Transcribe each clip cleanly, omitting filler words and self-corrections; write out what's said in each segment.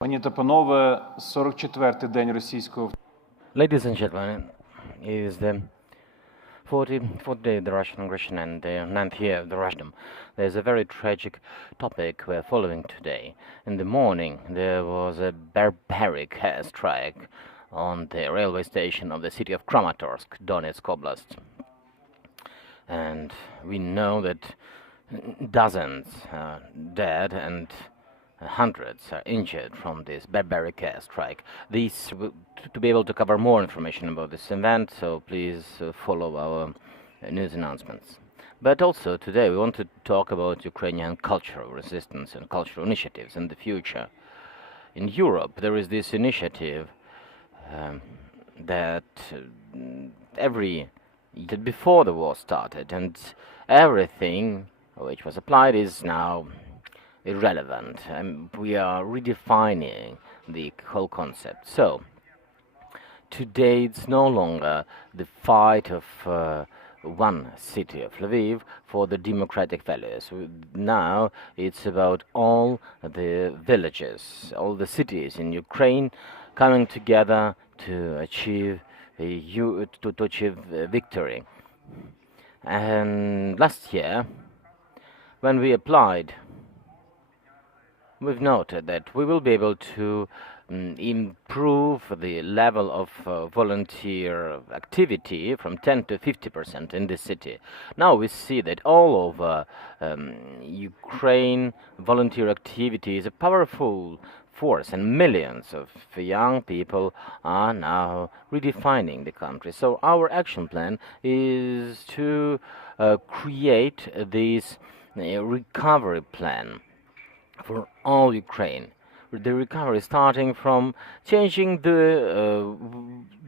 Пані та панове, 44-й день російського... Ladies and gentlemen, it is the 44th day of the Russian aggression and the 9th year of the Russian. There's a very tragic topic we're following today. In the morning, there was a barbaric airstrike on the railway station of the city of Kramatorsk, Donetsk Oblast. And we know that dozens are dead and hundreds are injured from this barbaric airstrike. To be able to cover more information about this event, so please follow our news announcements. But also today we want to talk about Ukrainian cultural resistance and cultural initiatives in the future. In Europe there is this initiative that before the war started, and everything which was applied is now irrelevant. We are redefining the whole concept. So today it's no longer the fight of one city of Lviv for the democratic values. Now it's about all the villages, all the cities in Ukraine coming together to achieve victory. And last year, when we applied, we've noted that we will be able to improve the level of volunteer activity from 10 to 50% in the city. Now we see that all over Ukraine, volunteer activity is a powerful force, and millions of young people are now redefining the country. So our action plan is to create this recovery plan for all Ukraine. The recovery starting from changing the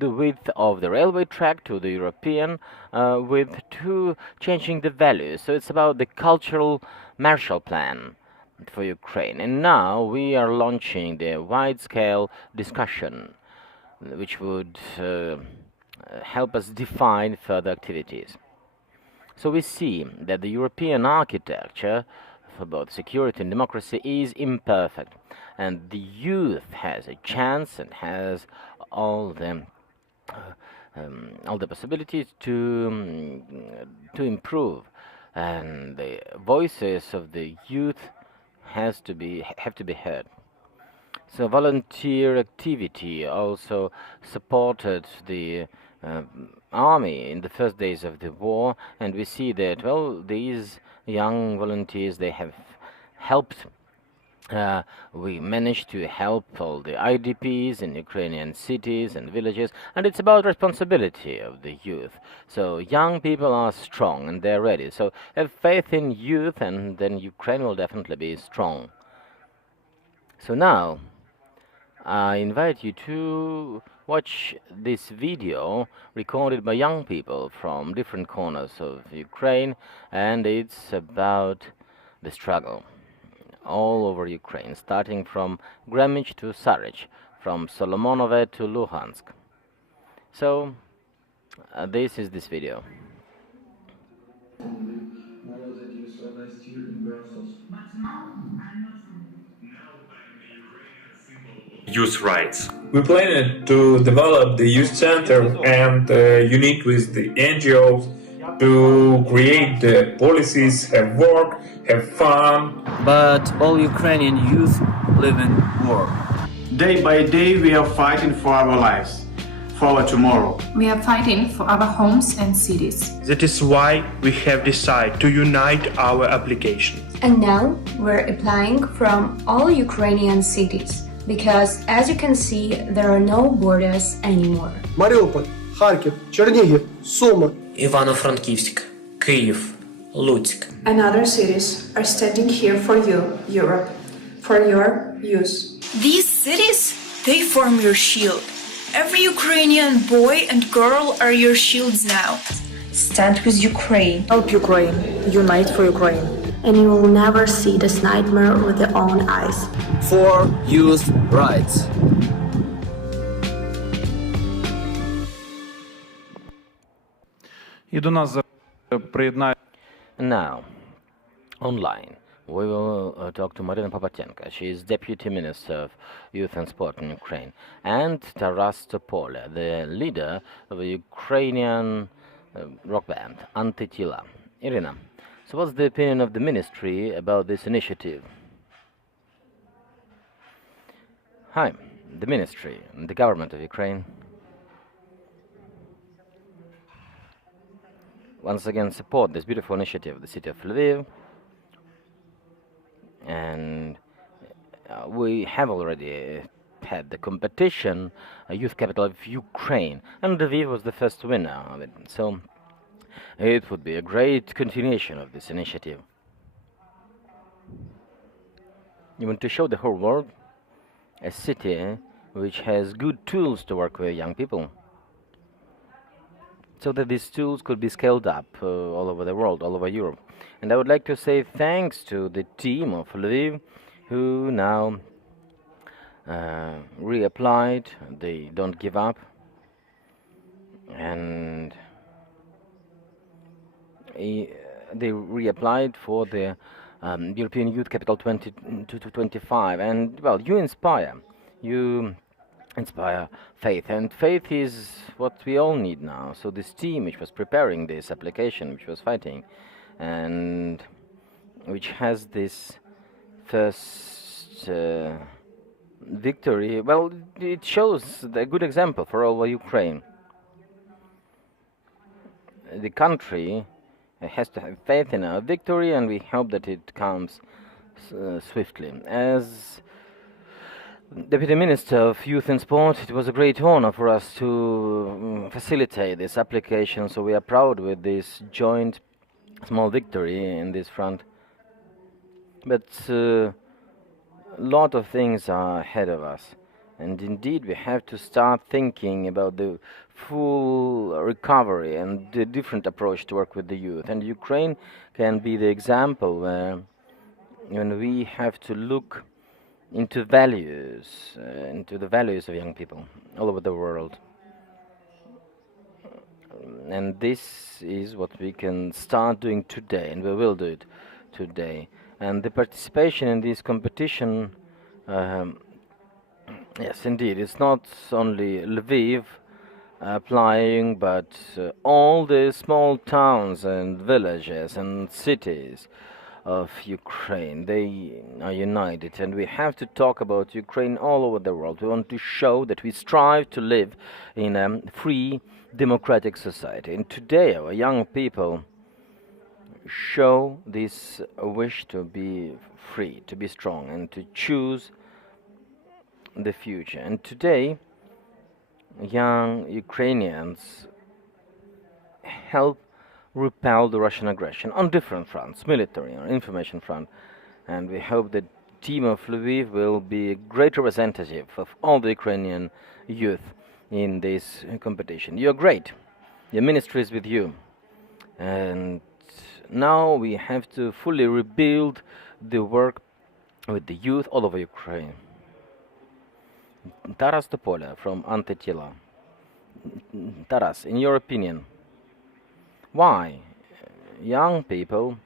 width of the railway track to the European width, to changing the values. So it's about the cultural Marshall Plan for Ukraine. And now we are launching the wide-scale discussion which would help us define further activities. So we see that the European architecture for both security and democracy is imperfect, and the youth has a chance and has all the possibilities to improve, and the voices of the youth have to be heard. So volunteer activity also supported the army in the first days of the war, and we see that, well, these young volunteers, they have helped. We managed to help all the IDPs in Ukrainian cities and villages, and it's about responsibility of the youth. So young people are strong and they're ready. So have faith in youth, and then Ukraine will definitely be strong. So now I invite you to watch this video recorded by young people from different corners of Ukraine, and it's about the struggle all over Ukraine, starting from Gremich to Sarich, from Solomonove to Luhansk. So this is this video. Youth rights. We plan to develop the youth center and unite with the NGOs to create the policies, have work, have fun. But all Ukrainian youth live in war. Day by day we are fighting for our lives, for our tomorrow. We are fighting for our homes and cities. That is why we have decided to unite our applications. And now we're applying from all Ukrainian cities, because as you can see, there are no borders anymore. Маріуполь, Харків, Чернігів, Суми, Івано-Франківськ, Київ, Луцьк. And other cities are standing here for you, Europe, for your use. These cities, they form your shield. Every Ukrainian boy and girl are your shields now. Stand with Ukraine. Help Ukraine. Unite for Ukraine. And you will never see this nightmare with your own eyes. For youth rights. І до нас приєднає... Now, online, we will talk to Maryna Popatenko. She is Deputy Minister of Youth and Sport in Ukraine, and Taras Topolya, the leader of a Ukrainian rock band, ANTYTILA. Irina, so what's the opinion of the ministry about this initiative? Hi, the ministry and the government of Ukraine once again support this beautiful initiative of the city of Lviv, and we have already had the competition, Youth Capital of Ukraine, and Lviv was the first winner of it. So it would be a great continuation of this initiative. You want to show the whole world a city which has good tools to work with young people, so that these tools could be scaled up all over the world, all over Europe. And I would like to say thanks to the team of Lviv, who now reapplied. They don't give up, and they reapplied for the European Youth Capital 2025. And well, you inspire faith, and faith is what we all need now. So this team which was preparing this application, which was fighting, and which has this first victory, well, it shows a good example for all of Ukraine. The country has to have faith in our victory, and we hope that it comes swiftly. As Deputy Minister of Youth and Sport, it was a great honor for us to facilitate this application, so we are proud with this joint small victory in this front. But a lot of things are ahead of us, and indeed we have to start thinking about the full recovery and the different approach to work with the youth. And Ukraine can be the example where when we have to look into values, into the values of young people all over the world. And this is what we can start doing today, and we will do it today. And the participation in this competition, yes, indeed, it's not only Lviv applying, but all the small towns and villages and cities of Ukraine. They are united, and we have to talk about Ukraine all over the world. We want to show that we strive to live in a free, democratic society. And today our young people show this wish to be free, to be strong, and to choose the future. And today young Ukrainians help repel the Russian aggression on different fronts, military or information front, and we hope that team of Lviv will be a great representative of all the Ukrainian youth in this competition. You're great. Your ministry is with you, and now we have to fully rebuild the work with the youth all over Ukraine. Taras Topolya from ANTYTILA. Taras, in your opinion, why young people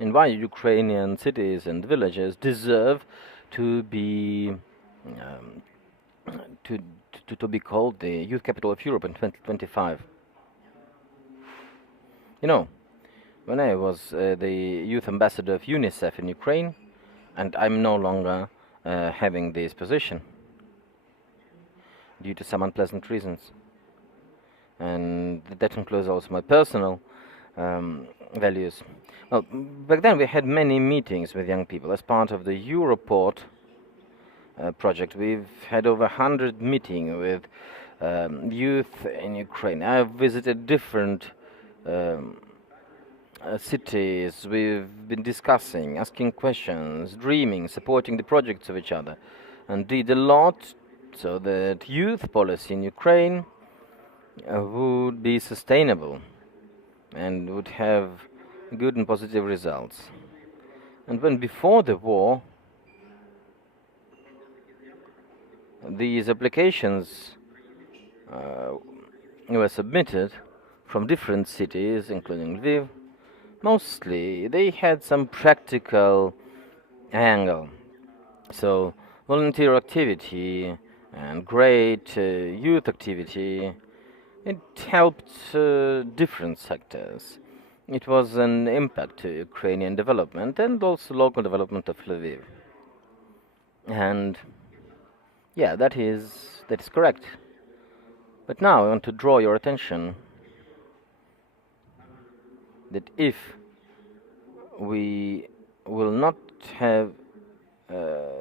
and why Ukrainian cities and villages deserve to be to be called the Youth Capital of Europe in 2025? You know, when I was the youth ambassador of UNICEF in Ukraine, and I'm no longer having this position due to some unpleasant reasons, and that includes also my personal values. Well, back then we had many meetings with young people as part of the Europort project. We've had over 100 meetings with youth in Ukraine. I've visited different cities. We've been discussing, asking questions, dreaming, supporting the projects of each other, and did a lot so that youth policy in Ukraine would be sustainable and would have good and positive results. And when before the war these applications were submitted from different cities, including Lviv, mostly they had some practical angle. So volunteer activity and great youth activity, it helped different sectors. It was an impact to Ukrainian development and also local development of Lviv. And yeah, that is correct. But now I want to draw your attention that if we will not have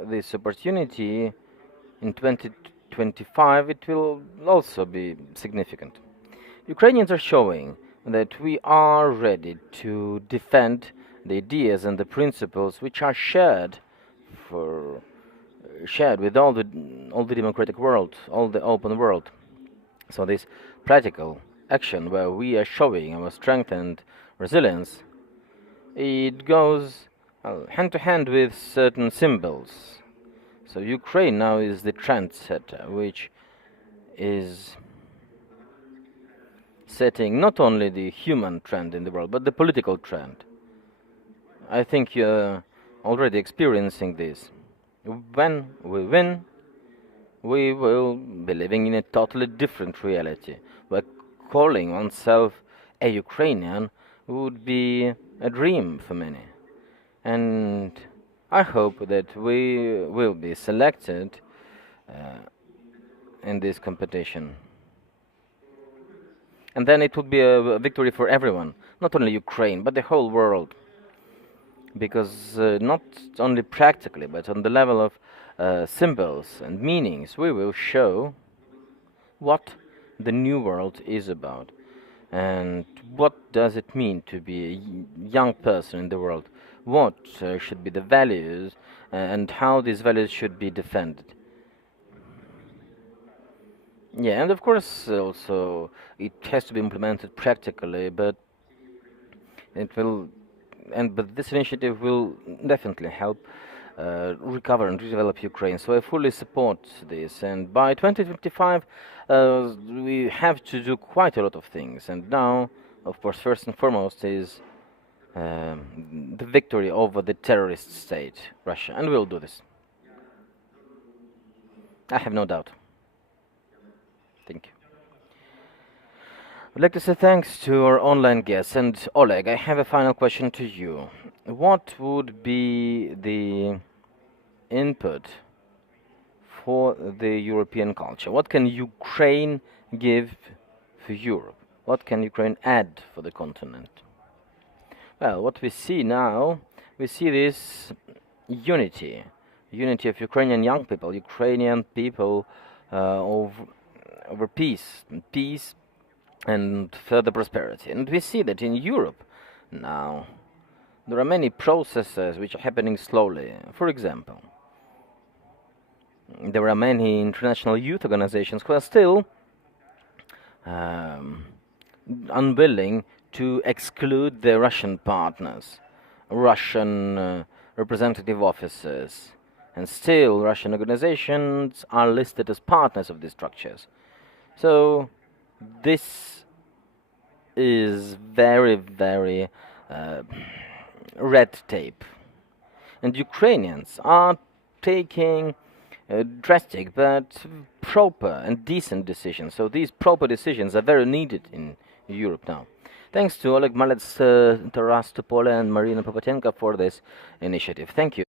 this opportunity in 2025, it will also be significant. Ukrainians are showing that we are ready to defend the ideas and the principles which are shared with all the democratic world, all the open world. So this practical action where we are showing our strength and resilience, it goes hand to hand with certain symbols. So Ukraine now is the trendsetter, which is setting not only the human trend in the world, but the political trend. I think you're already experiencing this. When we win, we will be living in a totally different reality, where calling oneself a Ukrainian would be a dream for many. And I hope that we will be selected in this competition. And then it would be a victory for everyone, not only Ukraine, but the whole world. Because not only practically, but on the level of symbols and meanings, we will show what the new world is about. And what does it mean to be a young person in the world? What should be the values and how these values should be defended? Yeah, and of course also it has to be implemented practically, but this initiative will definitely help recover and redevelop Ukraine. So I fully support this. And by 2025, we have to do quite a lot of things. And now, of course, first and foremost is the victory over the terrorist state, Russia. And we'll do this. I have no doubt. Thank you. I'd like to say thanks to our online guests. And Oleg, I have a final question to you. What would be the input for the European culture? What can Ukraine give for Europe? What can Ukraine add for the continent? Well, what we see now, we see this unity of Ukrainian young people, Ukrainian people over peace and further prosperity. And we see that in Europe now there are many processes which are happening slowly. For example, there are many international youth organizations who are still unwilling to exclude their Russian partners, Russian representative offices, and still Russian organizations are listed as partners of these structures. So this is very, very red tape. And Ukrainians are taking drastic but proper and decent decisions. So these proper decisions are very needed in Europe now. Thanks to Oleh Malets, Taras Topolya and Maryna Popatenko for this initiative. Thank you.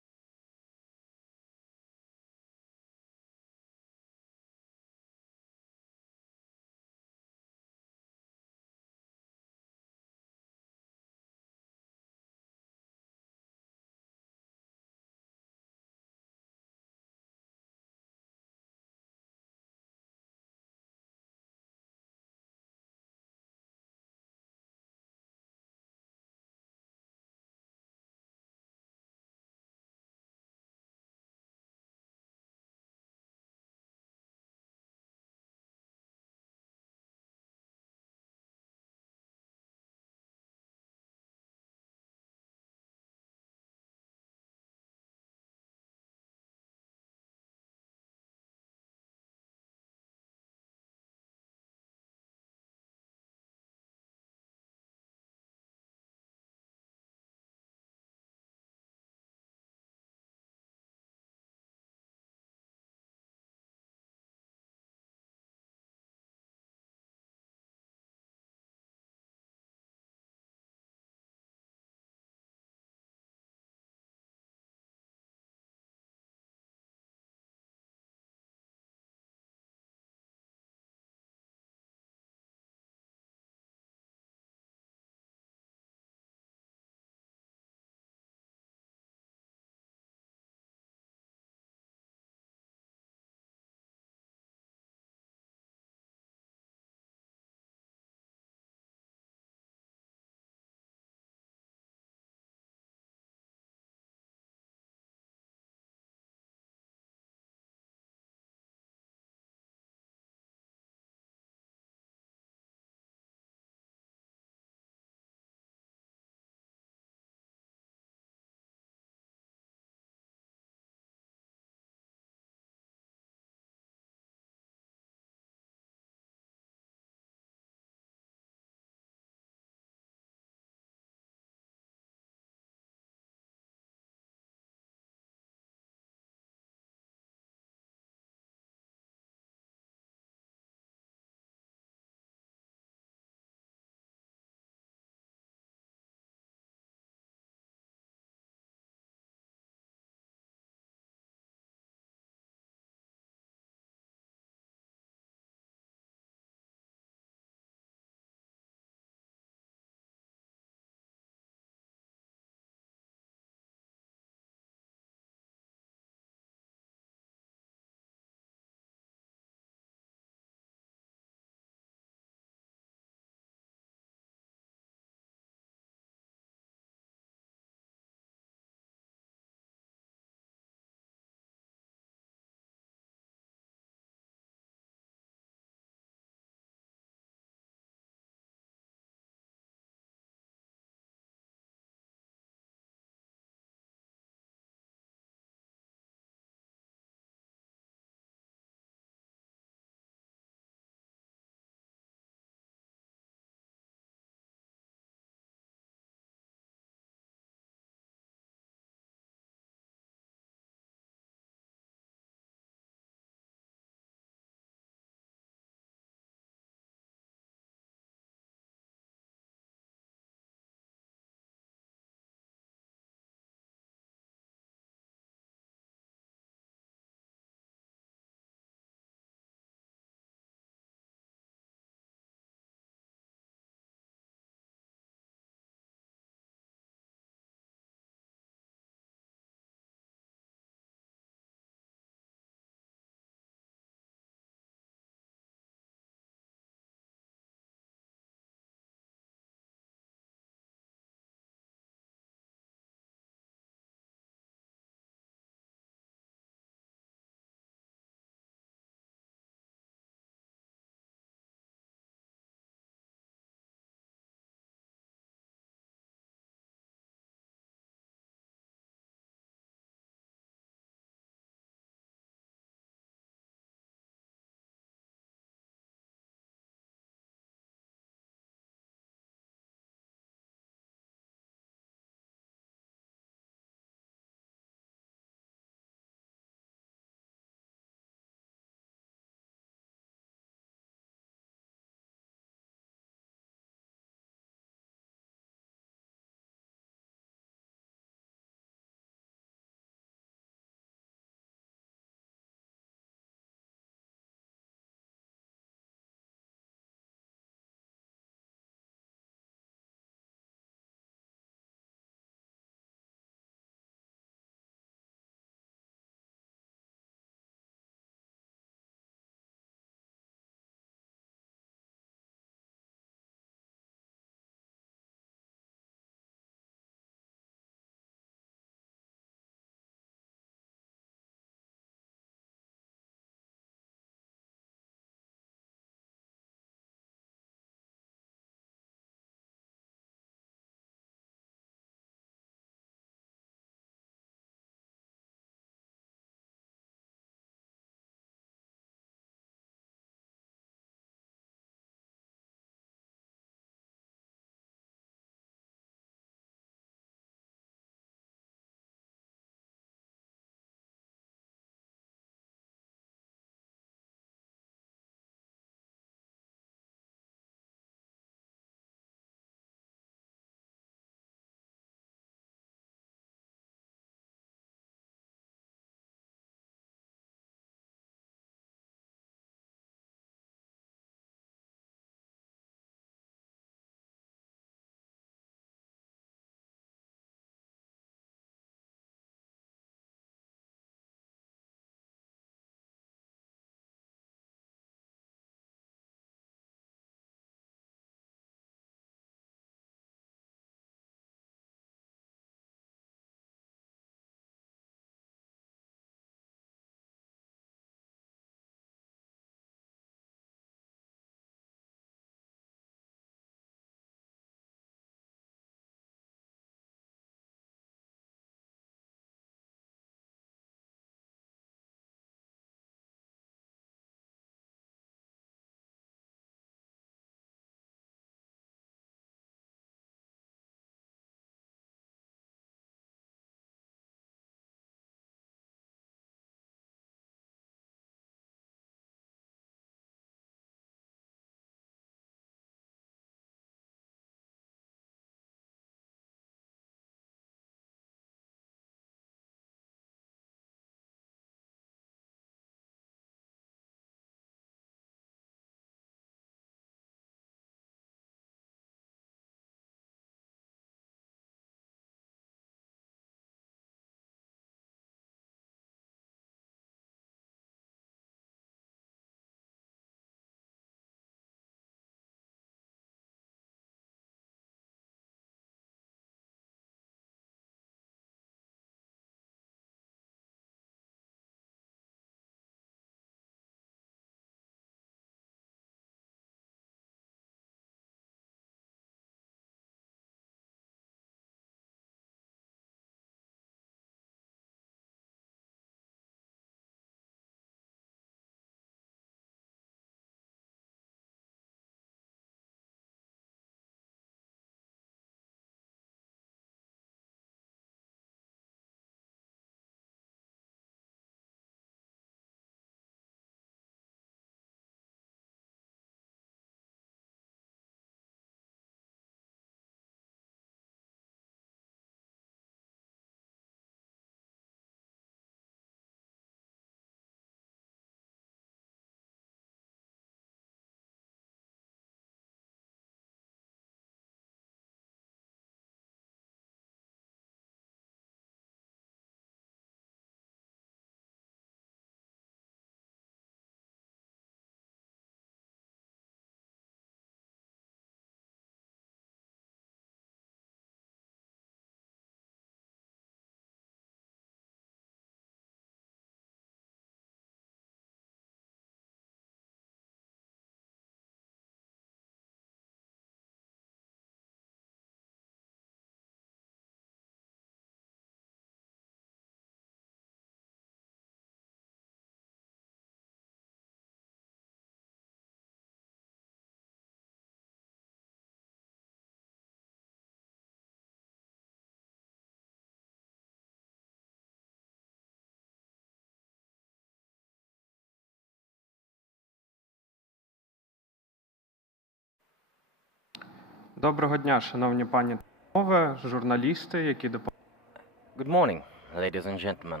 Доброго дня, шановні пані та панове, журналісти, які Good morning, ladies and gentlemen.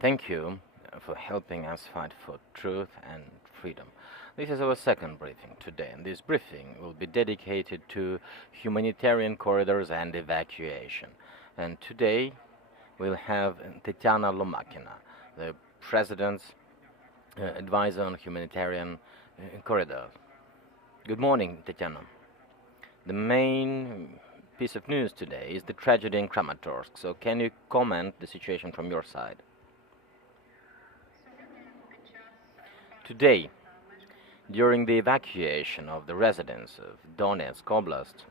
Thank you for helping us fight for truth and freedom. This is our second briefing today, and this briefing will be dedicated to humanitarian corridors and evacuation. And today we'll have Tetyana Lomakina, the President's advisor on humanitarian corridors. Good morning, Tetyana. The main piece of news today is the tragedy in Kramatorsk, so can you comment the situation from your side? Today, during the evacuation of the residents of Donetsk Oblast,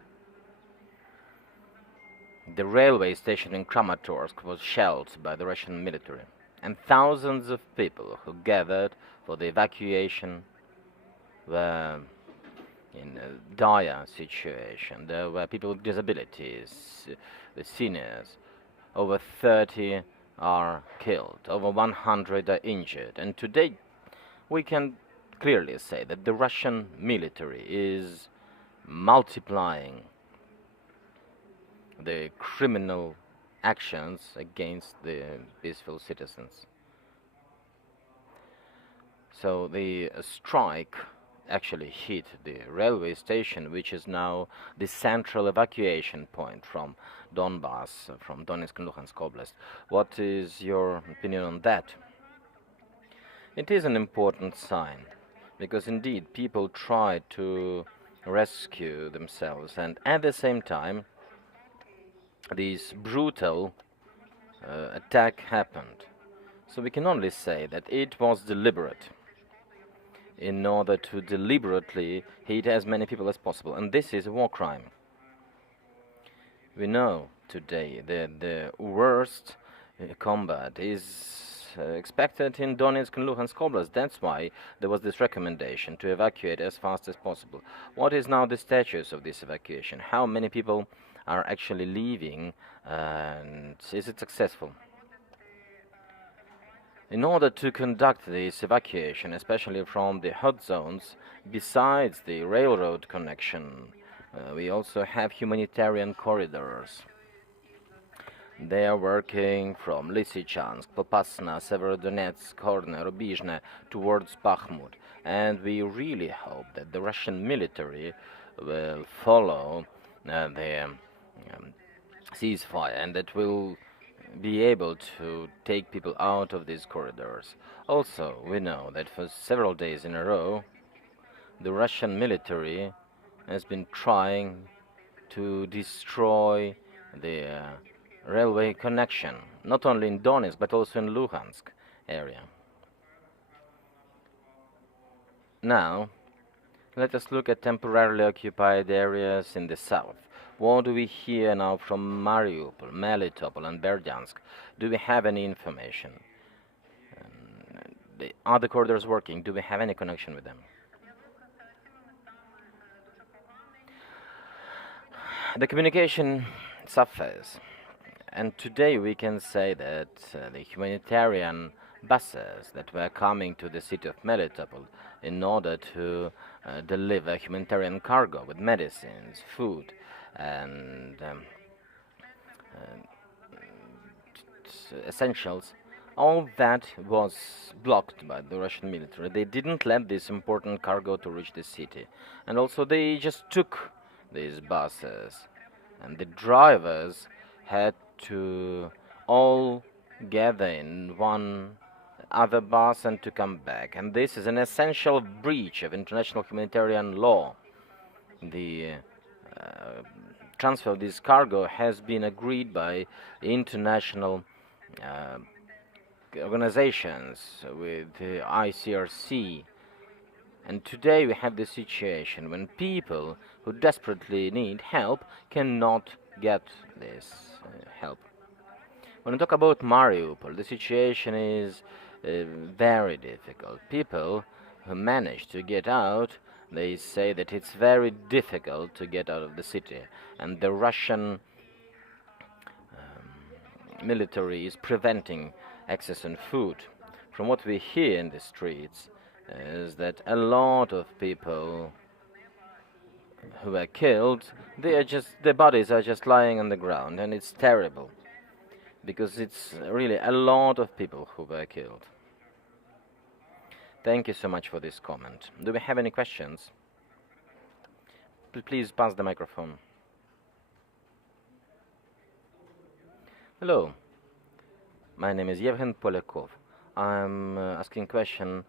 the railway station in Kramatorsk was shelled by the Russian military, and thousands of people who gathered for the evacuation were in a dire situation. There were people with disabilities, the seniors. Over 30 are killed, over 100 are injured. And today we can clearly say that the Russian military is multiplying the criminal actions against the peaceful citizens. So the strike actually hit the railway station, which is now the central evacuation point from Donbass, from Donetsk and Luhansk Oblast. What is your opinion on that? It is an important sign, because indeed people tried to rescue themselves, and at the same time this brutal attack happened. So we can only say that it was deliberate, in order to deliberately hit as many people as possible. And this is a war crime. We know today that the worst combat is expected in Donetsk and Luhansk Oblast. That's why there was this recommendation to evacuate as fast as possible. What is now the status of this evacuation? How many people are actually leaving, and is it successful? In order to conduct this evacuation, especially from the hot zones, besides the railroad connection, we also have humanitarian corridors. They are working from Lysychansk, Popasna, Severodonetsk, Horne, Rubizhne towards Bakhmut. And we really hope that the Russian military will follow the ceasefire, and that will be able to take people out of these corridors. Also, we know that for several days in a row, the Russian military has been trying to destroy the railway connection, not only in Donetsk but also in Luhansk area. Now, let us look at temporarily occupied areas in the south. What do we hear now from Mariupol, Melitopol and Berdyansk? Do we have any information? Are the corridors working? Do we have any connection with them? The communication suffers, and today we can say that the humanitarian buses that were coming to the city of Melitopol in order to deliver humanitarian cargo with medicines, food, and essentials, all that was blocked by the Russian military. They didn't let this important cargo to reach the city, and also they just took these buses, and the drivers had to all gather in one other bus and to come back. And this is an essential breach of international humanitarian law. The transfer of this cargo has been agreed by international organizations with the ICRC. And today we have the situation when people who desperately need help cannot get this help. When we talk about Mariupol, the situation is very difficult. People who manage to get out, they say that it's very difficult to get out of the city, and the Russian military is preventing access on food. From what we hear in the streets is that a lot of people who were killed, their bodies are just lying on the ground, and it's terrible, because it's really a lot of people who were killed. Thank you so much for this comment. Do we have any questions? Please pass the microphone. Hello, my name is Yevhen Polyakov. I'm asking a question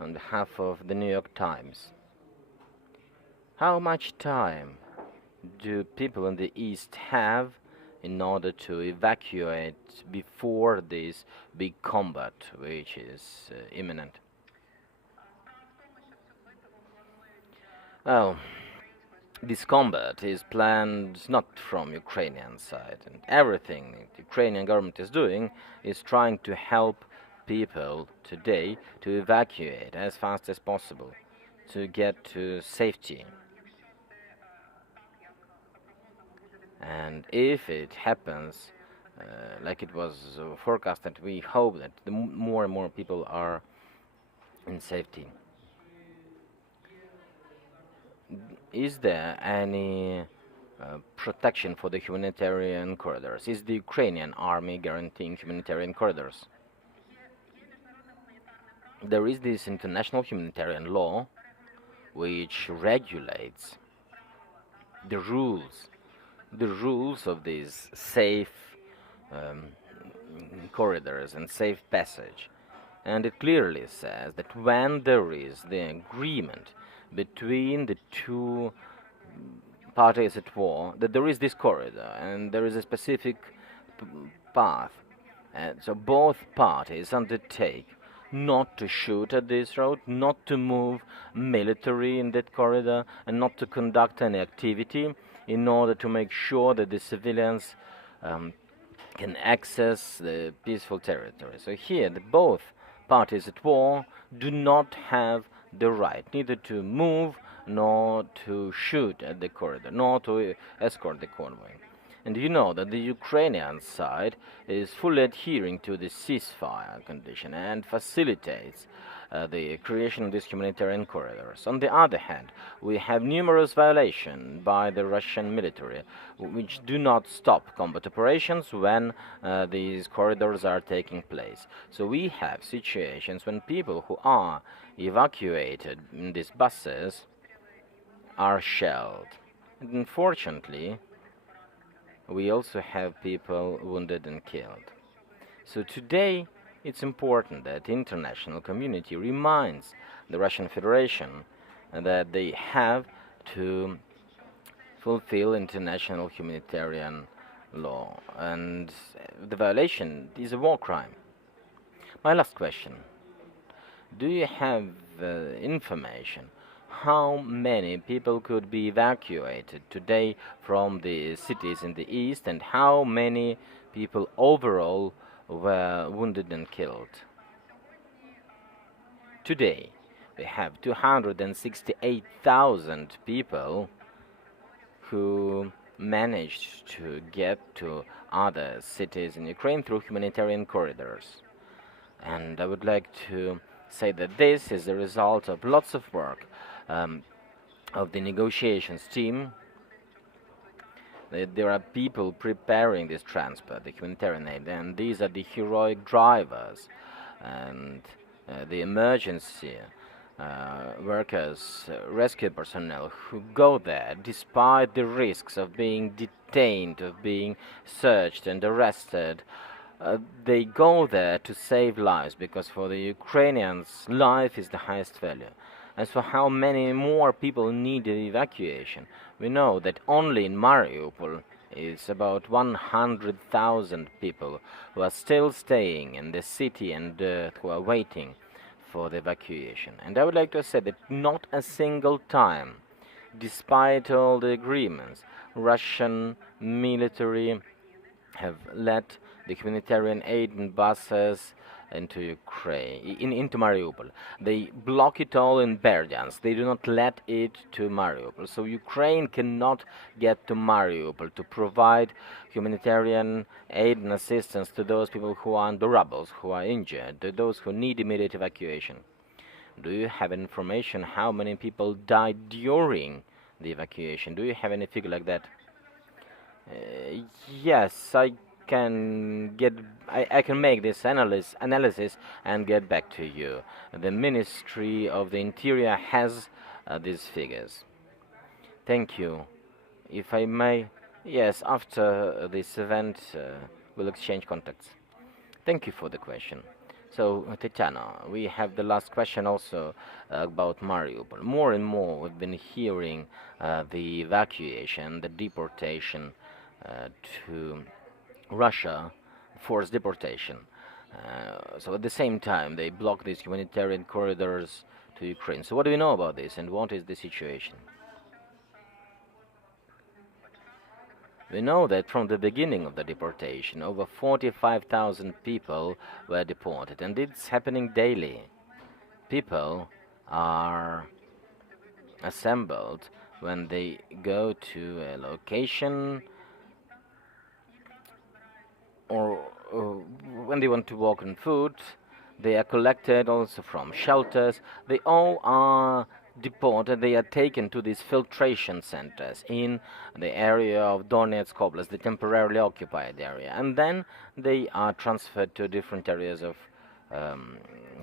on behalf of the New York Times. How much time do people in the East have in order to evacuate before this big combat, which is imminent? Well, this combat is planned not from Ukrainian side, and everything the Ukrainian government is doing is trying to help people today to evacuate as fast as possible, to get to safety. And if it happens like it was forecasted, we hope that more and more people are in safety. Is there any protection for the humanitarian corridors? Is the Ukrainian army guaranteeing humanitarian corridors? There is this international humanitarian law which regulates the rules of these safe corridors and safe passage. And it clearly says that when there is the agreement between the two parties at war, that there is this corridor and there is a specific path. And so both parties undertake not to shoot at this road, not to move military in that corridor, and not to conduct any activity in order to make sure that the civilians can access the peaceful territory. So here, both parties at war do not have the right neither to move nor to shoot at the corridor, nor to escort the convoy. And you know that the Ukrainian side is fully adhering to the ceasefire condition and facilitates the creation of these humanitarian corridors. On the other hand, we have numerous violations by the Russian military, which do not stop combat operations when these corridors are taking place. So we have situations when people who are evacuated in these buses are shelled. And unfortunately, we also have people wounded and killed. So today, it's important that the international community reminds the Russian Federation that they have to fulfill international humanitarian law, and the violation is a war crime. My last question: do you have information how many people could be evacuated today from the cities in the east, and how many people overall were wounded and killed? Today, we have 268,000 people who managed to get to other cities in Ukraine through humanitarian corridors. And I would like to say that this is the result of lots of work of the negotiations team. There are people preparing this transport, the humanitarian aid, and these are the heroic drivers and the emergency workers, rescue personnel who go there despite the risks of being detained, of being searched and arrested. They go there to save lives, because for the Ukrainians, life is the highest value. As for how many more people need evacuation, we know that only in Mariupol it's about 100,000 people who are still staying in the city and who are waiting for the evacuation. And I would like to say that not a single time, despite all the agreements, Russian military have let the humanitarian aid in buses into Ukraine, into Mariupol. They block it all in Berdyansk. They do not let it to Mariupol. So Ukraine cannot get to Mariupol to provide humanitarian aid and assistance to those people who are on the rubble, who are injured, to those who need immediate evacuation. Do you have information how many people died during the evacuation. Do you have any figure like that? Yes, I can make this analysis and get back to you. The Ministry of the Interior has these figures. Thank you. If I may, yes, after this event, we'll exchange contacts. Thank you for the question. So, Tetyana, we have the last question also about Mariupol. More and more, we've been hearing the evacuation, the deportation to Russia, forced deportation. So at the same time, they block these humanitarian corridors to Ukraine. So what do we know about this, and what is the situation? We know that from the beginning of the deportation, over 45,000 people were deported, and it's happening daily. People are assembled when they go to a location or when they want to walk on foot. They are collected also from shelters. They all are deported. They are taken to these filtration centers in the area of Donetsk Oblast, the temporarily occupied area, and then they are transferred to different areas of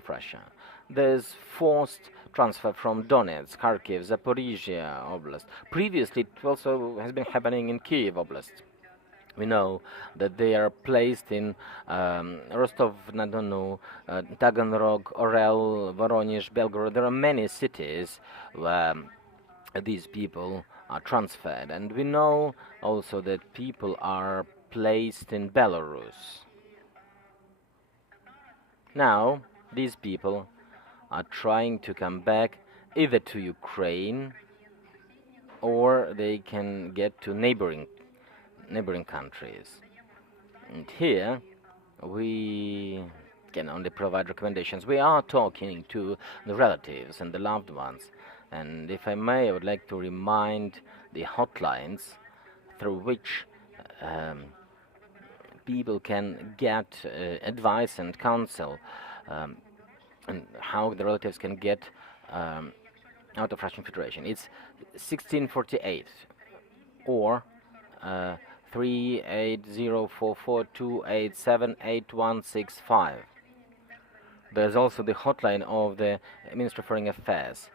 Russia. There's forced transfer from Donetsk, Kharkiv, Zaporizhia Oblast. Previously, it also has been happening in Kiev Oblast. We know that they are placed in Rostov-na-Donu, Taganrog, Orel, Voronezh, Belgorod. There are many cities where these people are transferred, and we know also that people are placed in Belarus. Now, these people are trying to come back either to Ukraine or they can get to neighboring countries. And here we can only provide recommendations. We are talking to the relatives and the loved ones, and if I may, I would like to remind the hotlines through which people can get advice and counsel, and how the relatives can get out of Russian Federation. It's 1648 or 3804428788165. There's also the hotline of the Ministry of Foreign Affairs.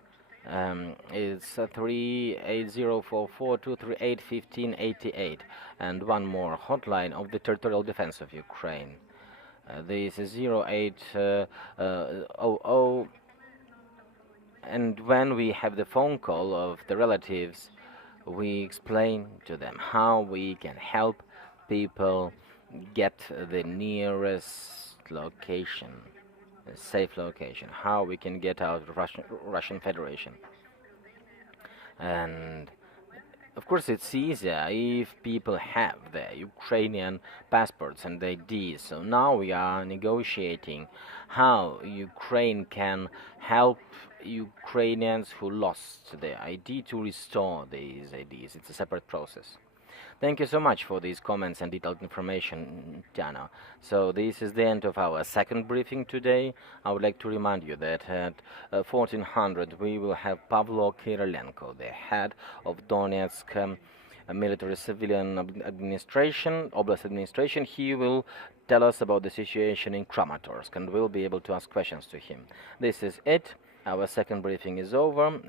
It's 3804423851588, and one more hotline of the Territorial Defense of Ukraine. This is 0800, and when we have the phone call of the relatives, we explain to them how we can help people get the nearest location, a safe location, how we can get out of Russian Federation. And of course it's easier if people have their Ukrainian passports and IDs. So now we are negotiating how Ukraine can help Ukrainians who lost their ID to restore these IDs. It's a separate process. Thank you so much for these comments and detailed information, Tiana. So this is the end of our second briefing today. I would like to remind you that at 1400 we will have Pavlo Kyrylenko, the head of Donetsk military civilian administration, Oblast administration. He will tell us about the situation in Kramatorsk, and we'll be able to ask questions to him. This is it. Our second briefing is over.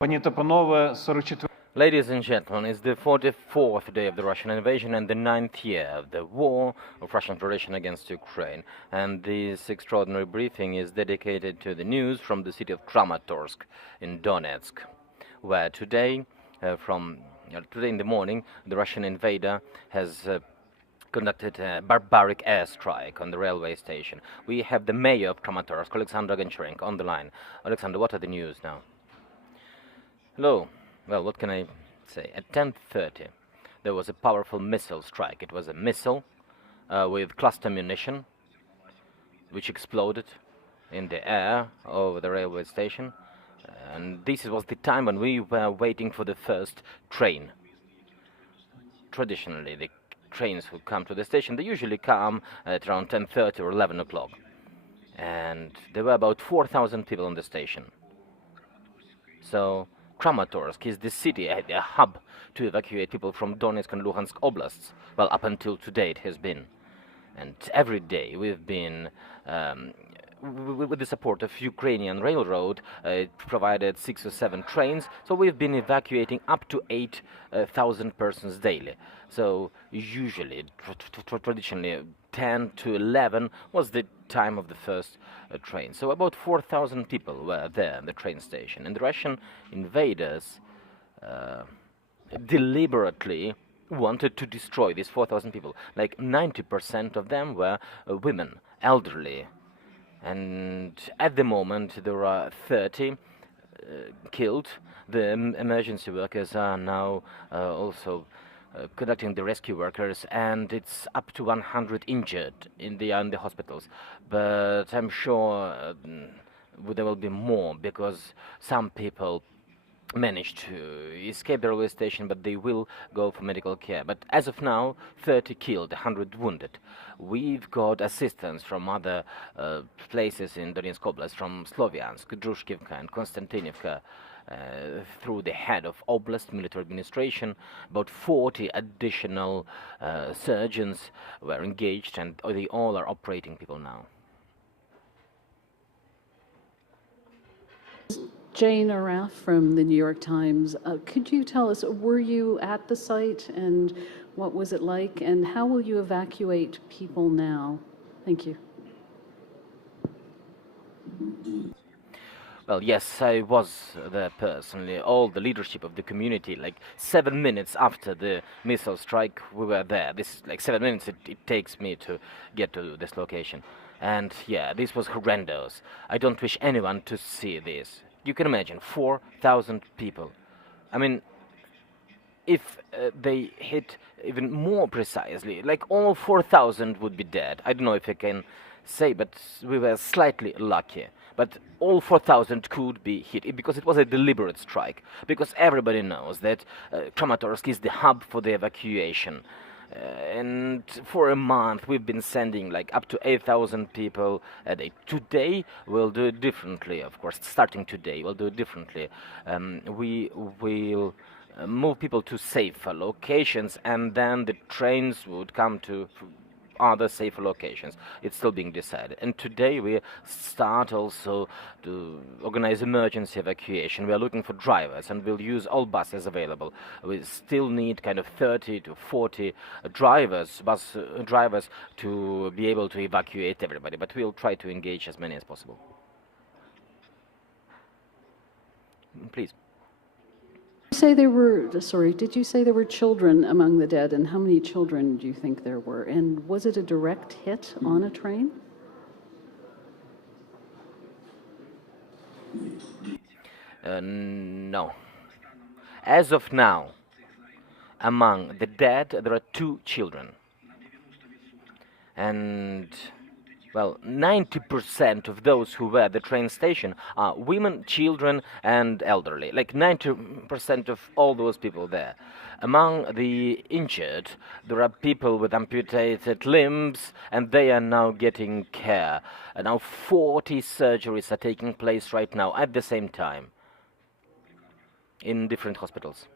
Пані та панове, 44 Ladies and gentlemen, it's the 44th day of the Russian invasion and the 9th year of the war of Russian Federation against Ukraine. And this extraordinary briefing is dedicated to the news from the city of Kramatorsk in Donetsk, where today in the morning, the Russian invader has conducted a barbaric airstrike on the railway station. We have the mayor of Kramatorsk, Alexander Goncharenko, on the line. Alexander, what are the news now? Hello. Well, what can I say? At 10:30, there was a powerful missile strike. It was a missile with cluster munition, which exploded in the air over the railway station. And this was the time when we were waiting for the first train. Traditionally, the trains who come to the station, they usually come at around 10:30 or 11 o'clock. And there were about 4,000 people on the station. So Kramatorsk is the city, a hub to evacuate people from Donetsk and Luhansk oblasts. Well, up until today it has been. And every day we've been, with the support of Ukrainian railroad, it provided 6 or 7 trains, so we've been evacuating up to 8,000 persons daily. So usually, traditionally, 10 to 11 was the time of the first train. So about 4,000 people were there in the train station. And the Russian invaders deliberately wanted to destroy these 4,000 people. Like 90% of them were women, elderly. And at the moment, there are 30 killed. The emergency workers are now also conducting the rescue workers, and it's up to 100 injured in the hospitals. But I'm sure there will be more, because some people managed to escape the railway station, but they will go for medical care. But as of now, 30 killed, 100 wounded. We've got assistance from other places in Donetsk Oblast, from Sloviansk, Drushkivka and Konstantinivka, through the head of Oblast military administration. About 40 additional surgeons were engaged, and they all are operating people now. Jane Araf from the New York Times. Could you tell us, were you at the site, and what was it like, and how will you evacuate people now? Thank you. Well, yes, I was there personally. All the leadership of the community, like 7 minutes after the missile strike, we were there. This, like 7 minutes it takes me to get to this location. And yeah, this was horrendous. I don't wish anyone to see this. You can imagine, 4,000 people. I mean, if they hit even more precisely, like all 4,000 would be dead. I don't know if I can say, but we were slightly lucky. But all 4,000 could be hit, because it was a deliberate strike. Because everybody knows that Kramatorsk is the hub for the evacuation. And for a month we've been sending like up to 8,000 people a day. Today we'll do it differently, of course. Starting today we'll do it differently. We will move people to safer locations, and then the trains would come to other safer locations. It's still being decided. And today we start also to organize emergency evacuation. We are looking for drivers, and we'll use all buses available. We still need kind of 30 to 40 bus drivers to be able to evacuate everybody, but we'll try to engage as many as possible. Please. Did you say there were children among the dead, and how many children do you think there were? And was it a direct hit on a train? No. As of now, among the dead, there are 2 children. And well, 90% of those who were at the train station are women, children, and elderly. Like 90% of all those people there. Among the injured, there are people with amputated limbs, and they are now getting care. And now 40 surgeries are taking place right now at the same time in different hospitals.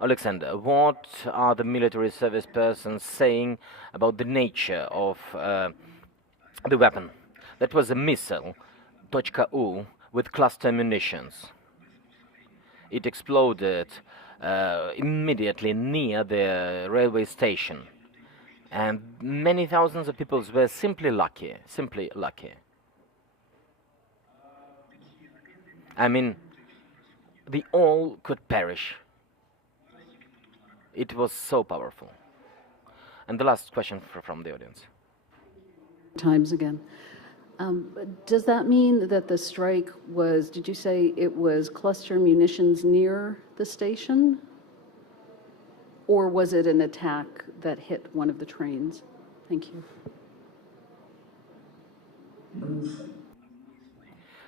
Alexander, what are the military service persons saying about the nature of the weapon? That was a missile, .U, with cluster munitions. It exploded immediately near the railway station, and many thousands of people were simply lucky, I mean, they all could perish. It was so powerful. And the last question from the audience. Times again. Does that mean that the strike was, did you say it was cluster munitions near the station? Or was it an attack that hit one of the trains? Thank you.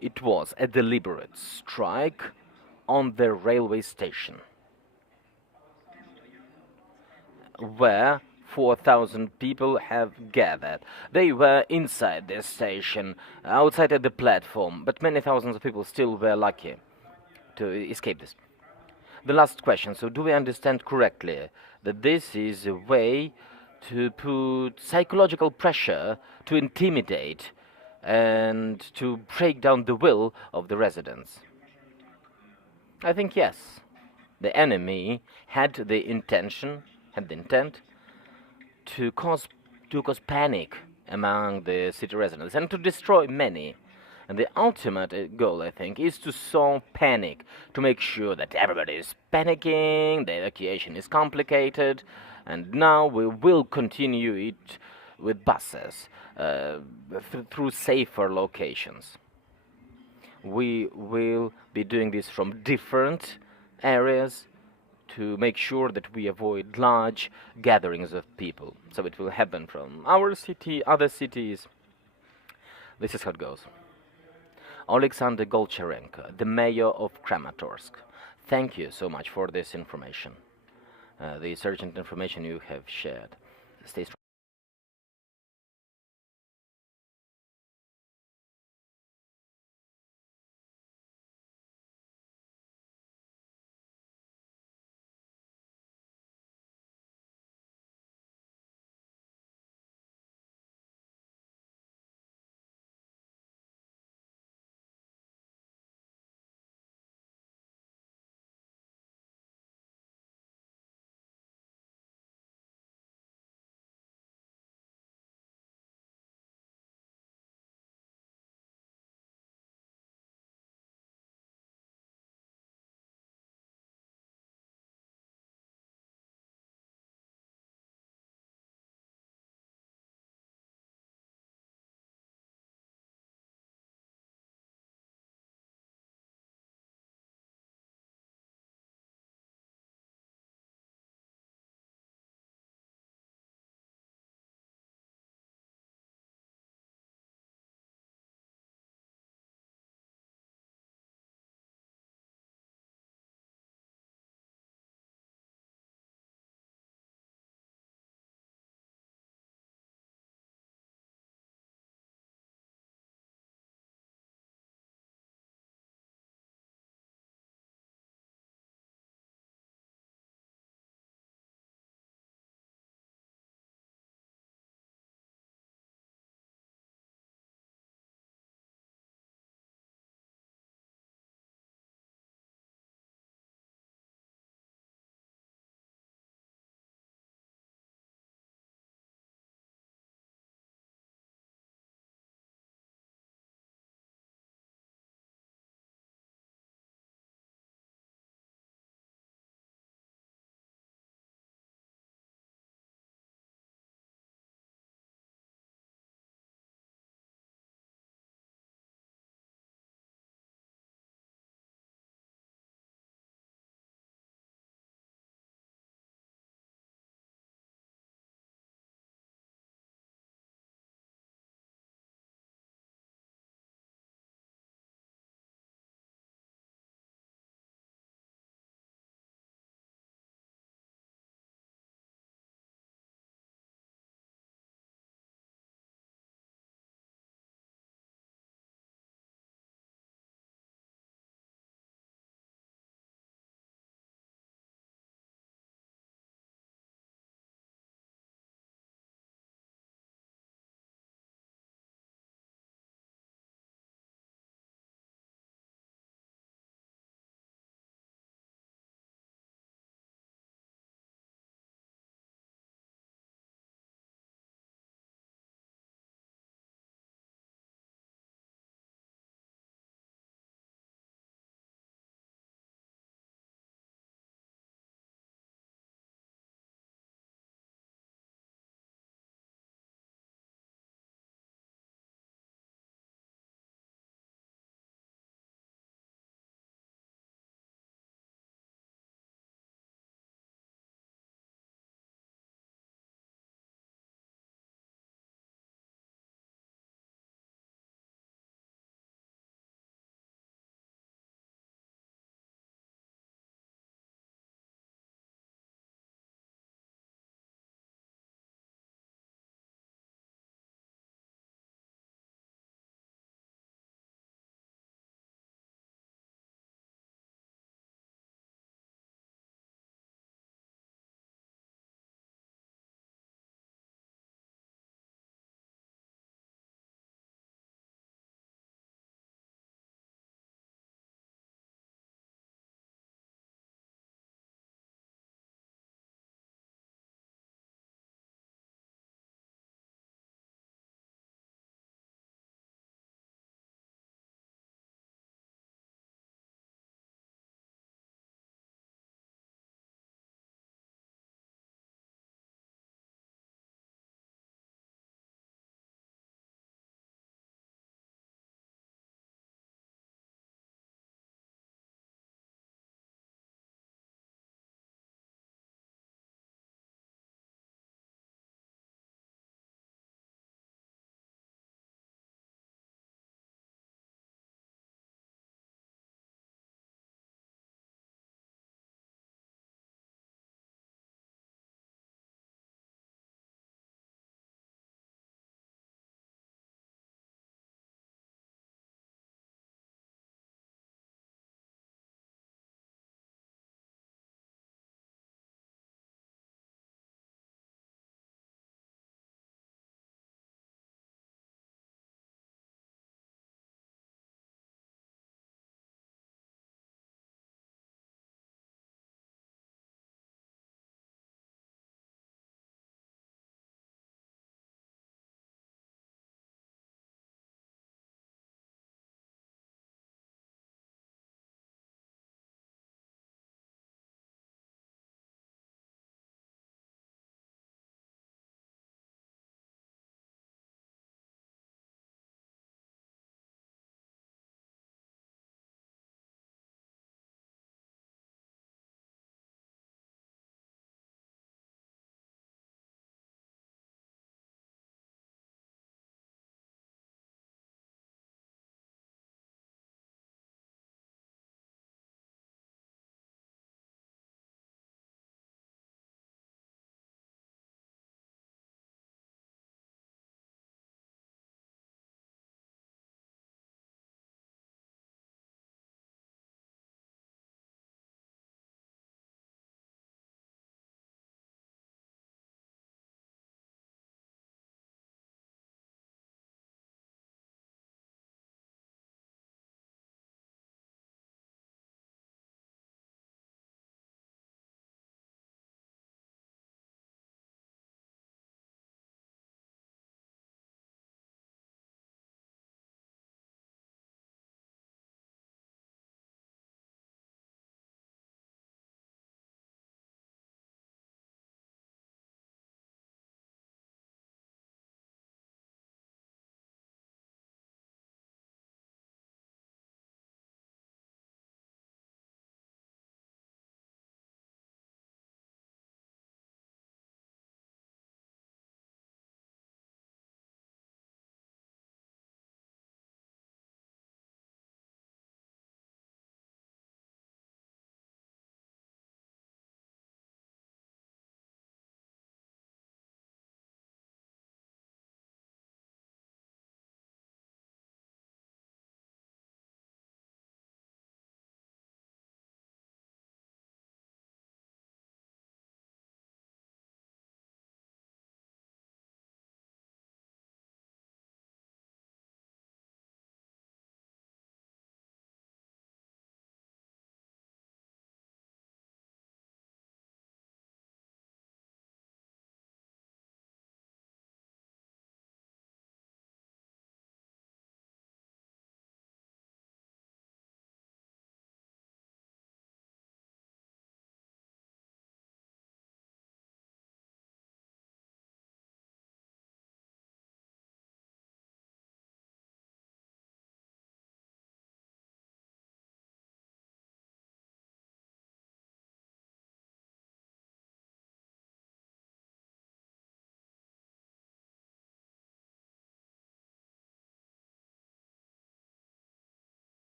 It was a deliberate strike on the railway station, where 4,000 people have gathered. They were inside the station, outside at the platform, but many thousands of people still were lucky to escape this. The last question, so do we understand correctly that this is a way to put psychological pressure to intimidate and to break down the will of the residents? I think yes. The enemy had the intent to cause panic among the city residents and to destroy many. And the ultimate goal, I think, is to sow panic, to make sure that everybody is panicking, the evacuation is complicated, and now we will continue it with buses through safer locations. We will be doing this from different areas to make sure that we avoid large gatherings of people. So it will happen from our city, other cities. This is how it goes. Alexander Golcharenko, the mayor of Kramatorsk. Thank you so much for this information, this urgent information you have shared. Stay strong.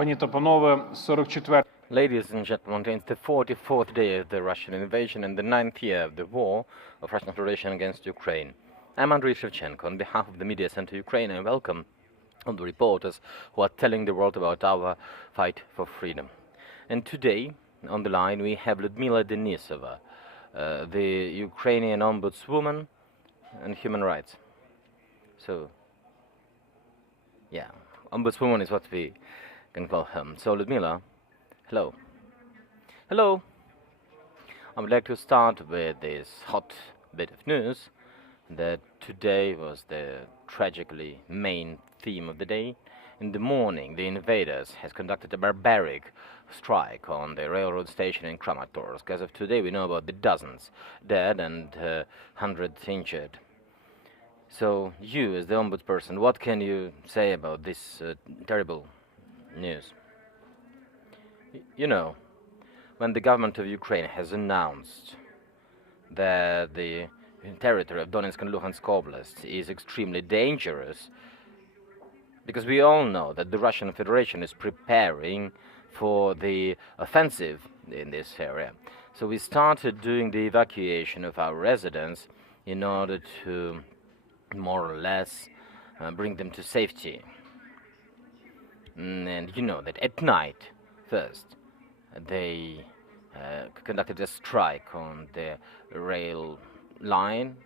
Пані та панове, 44 Ladies and gentlemen, it's the 44th day of the Russian invasion and the 9th year of the war of Russian Federation against Ukraine. I'm Andriy Shevchenko. On behalf of the Media Center Ukraine, I welcome all the reporters who are telling the world about our fight for freedom. And today, on the line, we have Lyudmyla Denisova, the Ukrainian ombudswoman and human rights. So, yeah, ombudswoman is what we can call her. So, Lyudmyla, hello. Hello. I would like to start with this hot bit of news that today was the tragically main theme of the day. In the morning, the invaders has conducted a barbaric strike on the railroad station in Kramatorsk. As of today, we know about the dozens dead and hundreds injured. So, you, as the ombudsperson, what can you say about this terrible news? You know, when the government of Ukraine has announced that the territory of Donetsk and Luhansk Oblast is extremely dangerous, because we all know that the Russian Federation is preparing for the offensive in this area. So we started doing the evacuation of our residents in order to more or less bring them to safety. And you know that at night, first, they conducted a strike on the rail line,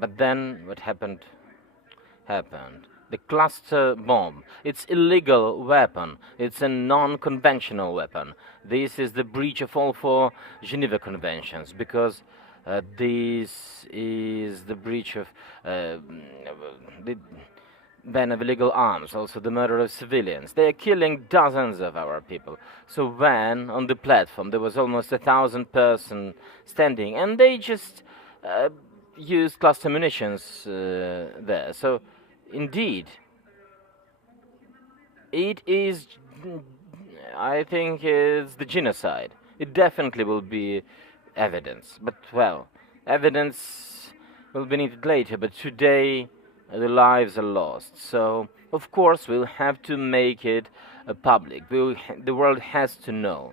but then what happened. The cluster bomb, it's illegal weapon, it's a non-conventional weapon. This is the breach of all four Geneva Conventions, because this is the breach of the ban of illegal arms, also the murder of civilians. They are killing dozens of our people. So when on the platform there was almost 1,000 persons standing, and they just used cluster munitions there. So indeed, it is, I think, is the genocide. It definitely will be evidence. But, well, evidence will be needed later, but today the lives are lost. So, of course, we'll have to make it public. The world has to know.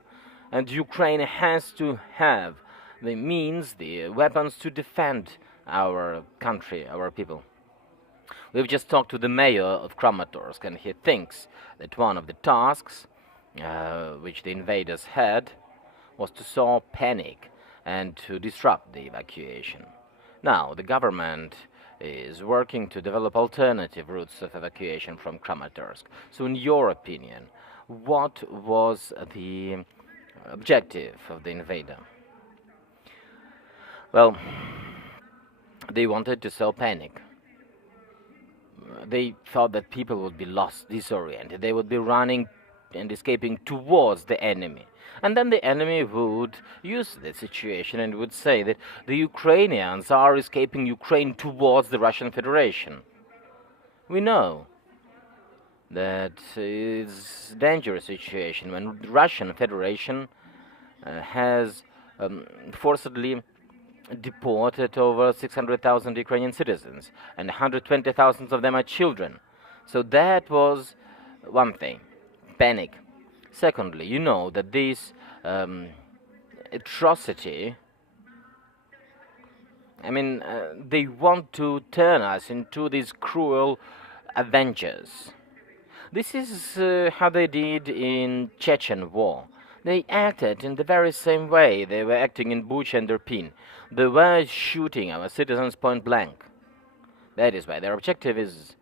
And Ukraine has to have the means, the weapons to defend our country, our people. We've just talked to the mayor of Kramatorsk, and he thinks that one of the tasks which the invaders had was to sow panic and to disrupt the evacuation. Now, the government is working to develop alternative routes of evacuation from Kramatorsk. So, in your opinion, what was the objective of the invader? Well, they wanted to sow panic. They thought that people would be lost, disoriented. They would be running and escaping towards the enemy. And then the enemy would use the situation and would say that the Ukrainians are escaping Ukraine towards the Russian Federation. We know that it's a dangerous situation when the Russian Federation has forcibly deported over 600,000 Ukrainian citizens, and 120,000 of them are children. So that was one thing, panic. Secondly, you know that this atrocity, I mean, they want to turn us into these cruel avengers. This is how they did in Chechen war. They acted in the very same way they were acting in Bucha and Irpin. They were shooting our citizens point blank. That is why their objective is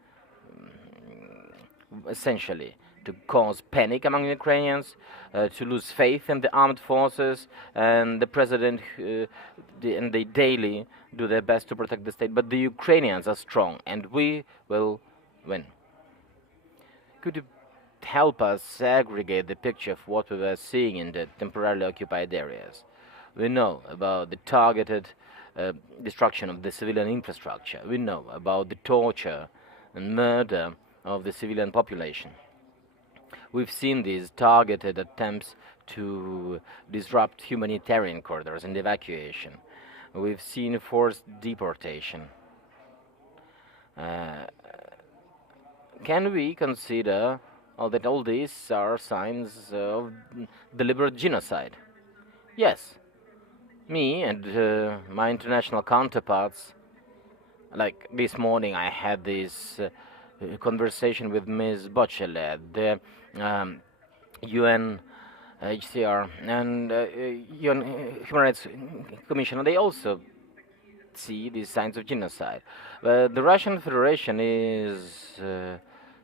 essentially to cause panic among Ukrainians, to lose faith in the armed forces, and the president, and they daily do their best to protect the state. But the Ukrainians are strong, and we will win. Could you help us aggregate the picture of what we were seeing in the temporarily occupied areas? We know about the targeted destruction of the civilian infrastructure. We know about the torture and murder of the civilian population. We've seen these targeted attempts to disrupt humanitarian corridors and evacuation. We've seen forced deportation. Can we consider or that all these are signs of deliberate genocide. Yes, me and my international counterparts, like this morning I had this conversation with Ms. Bochele, the UNHCR and UN Human Rights Commission, they also see these signs of genocide. The Russian Federation is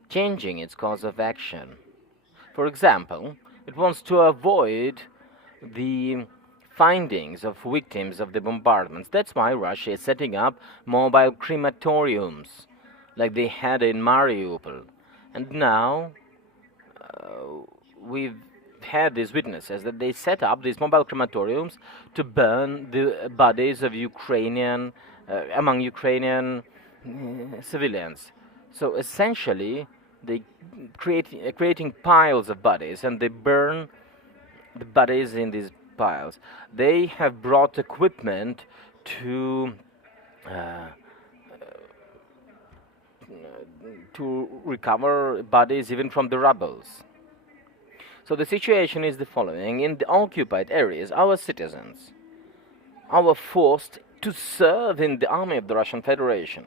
changing its course of action. For example, it wants to avoid the findings of victims of the bombardments. That's why Russia is setting up mobile crematoriums, like they had in Mariupol. And now we've had these witnesses that they set up these mobile crematoriums to burn the bodies of among Ukrainian civilians. So essentially, they creating piles of bodies, and they burn the bodies in these piles. They have brought equipment to recover bodies even from the rubbles. So the situation is the following. In the occupied areas, our citizens are forced to serve in the army of the Russian Federation,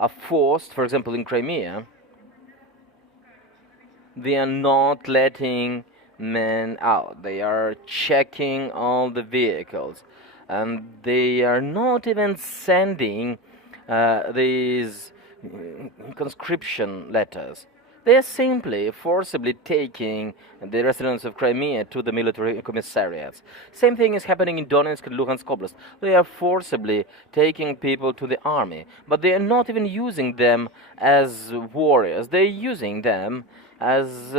are forced, for example, in Crimea, they are not letting men out. They are checking all the vehicles, and they are not even sending these conscription letters. They are simply forcibly taking the residents of Crimea to the military commissariats. Same thing is happening in Donetsk and Luhansk Oblast. They are forcibly taking people to the army, but they are not even using them as warriors. They are using them as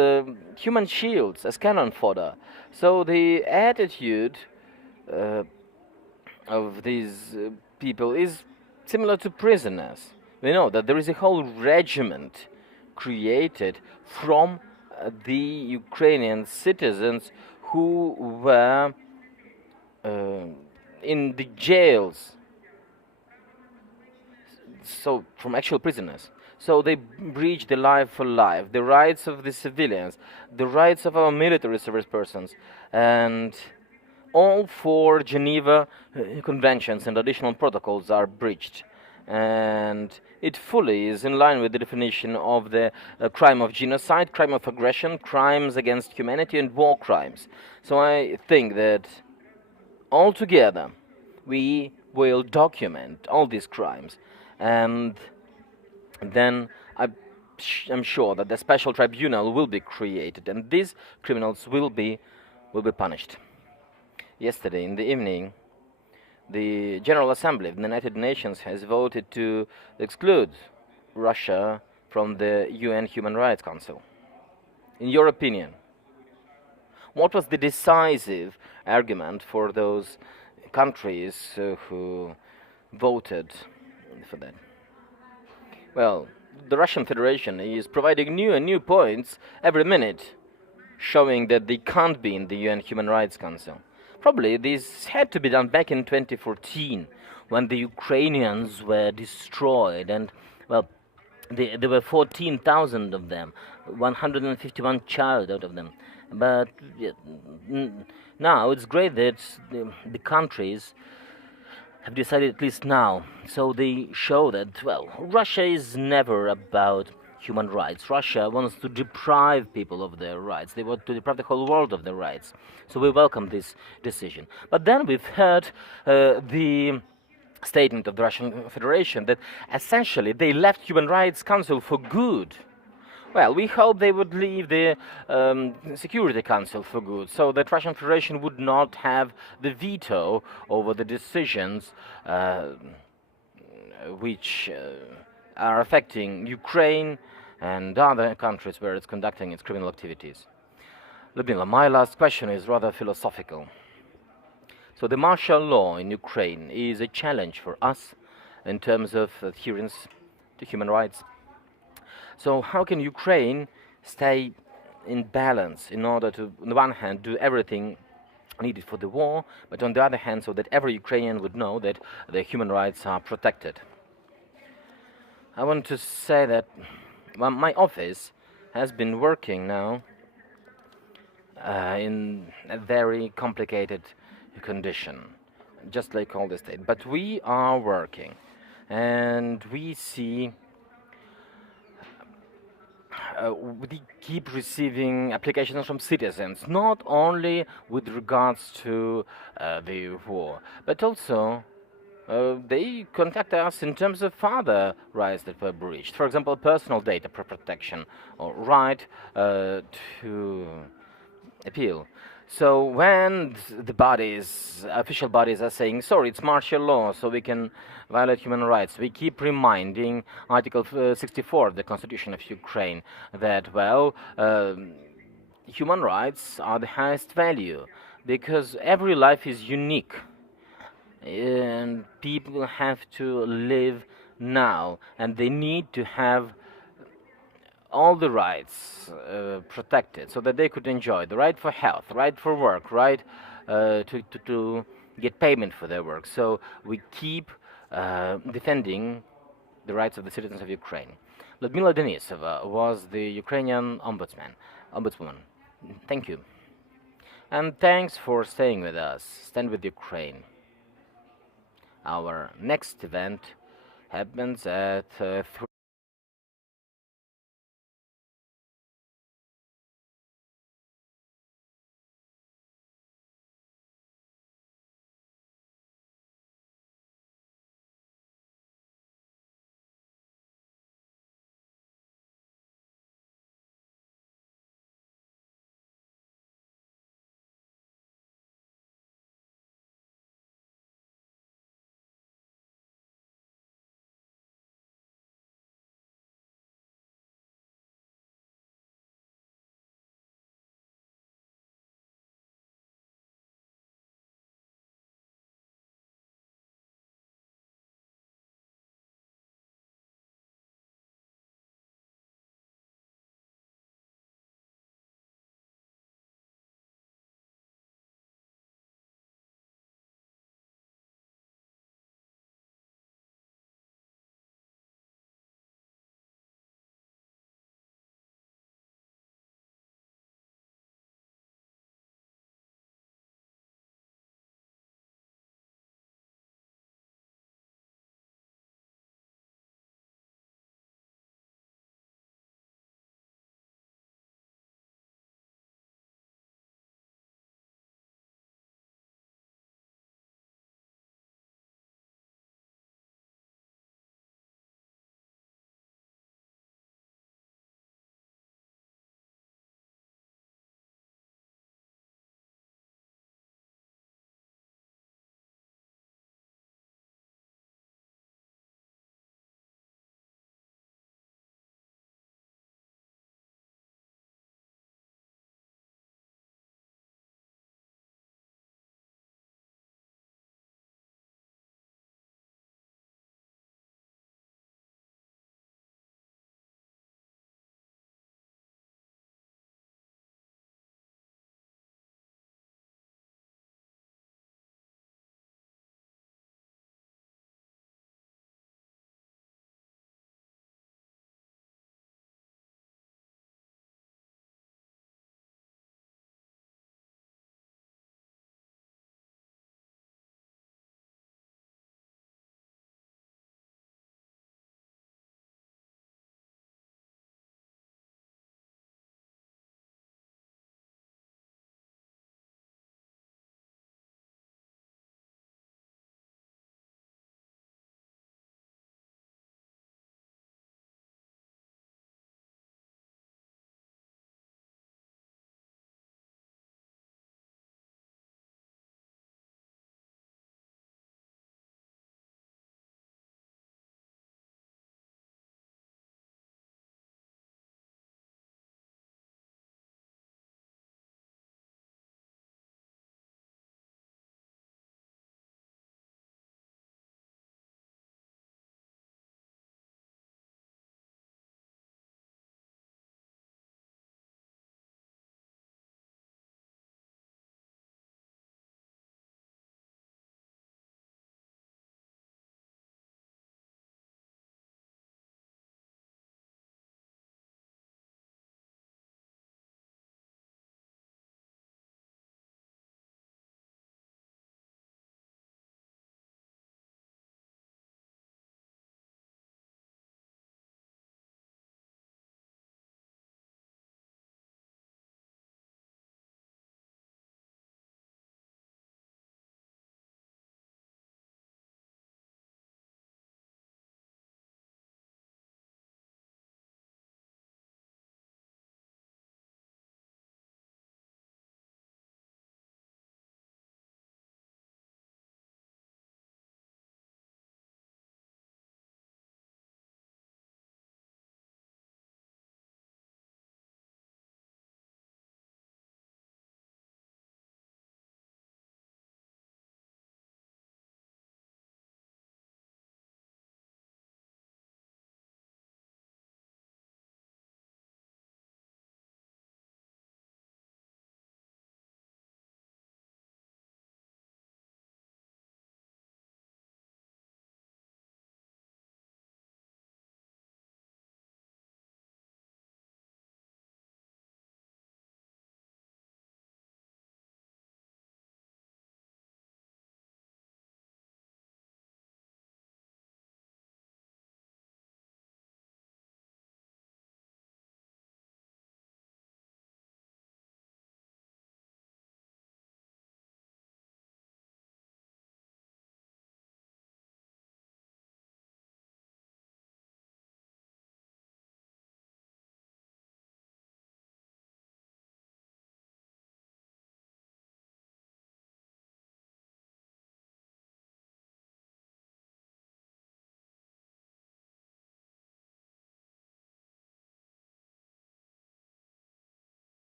human shields, as cannon fodder. So the attitude of these people is similar to prisoners. We know that there is a whole regiment created from the Ukrainian citizens who were in the jails, so from actual prisoners. So they breach the life for life, the rights of the civilians, the rights of our military service persons, and all four Geneva conventions and additional protocols are breached. And it fully is in line with the definition of the crime of genocide, crime of aggression, crimes against humanity, and war crimes. So I think that altogether we will document all these crimes, and then I'm sure that the special tribunal will be created, and these criminals will be punished. Yesterday in the evening, the General Assembly of the United Nations has voted to exclude Russia from the UN Human Rights Council. In your opinion, what was the decisive argument for those countries who voted for that? Well, the Russian Federation is providing new and new points every minute, showing that they can't be in the UN Human Rights Council. Probably this had to be done back in 2014, when the Ukrainians were destroyed, and, well, there were 14,000 of them, 151 child out of them. But now it's great that the countries have decided, at least now, so they show that, well, Russia is never about human rights. Russia wants to deprive people of their rights. They want to deprive the whole world of their rights. So we welcome this decision. But then we've heard the statement of the Russian Federation that essentially they left Human Rights Council for good. Well, we hope they would leave the Security Council for good, so that Russian Federation would not have the veto over the decisions which are affecting Ukraine and other countries where it's conducting its criminal activities. Lyudmyla, my last question is rather philosophical. So the martial law in Ukraine is a challenge for us in terms of adherence to human rights. So how can Ukraine stay in balance in order to, on the one hand, do everything needed for the war, but on the other hand, so that every Ukrainian would know that their human rights are protected? I want to say that my office has been working now in a very complicated condition, just like all the state. But we are working, and we see we keep receiving applications from citizens, not only with regards to the war, but also they contact us in terms of other rights that were breached. For example, personal data protection or right to appeal. So when the bodies, official bodies, are saying, sorry, it's martial law, so we can violate human rights, we keep reminding Article 64 of the Constitution of Ukraine that, well, human rights are the highest value because every life is unique and people have to live now and they need to have all the rights protected so that they could enjoy the right for health, right for work, right to get payment for their work. So we keep defending the rights of the citizens of Ukraine. Lyudmyla Denisova was the Ukrainian ombudswoman. Thank you. And thanks for staying with us. Stand with Ukraine. Our next event happens at 3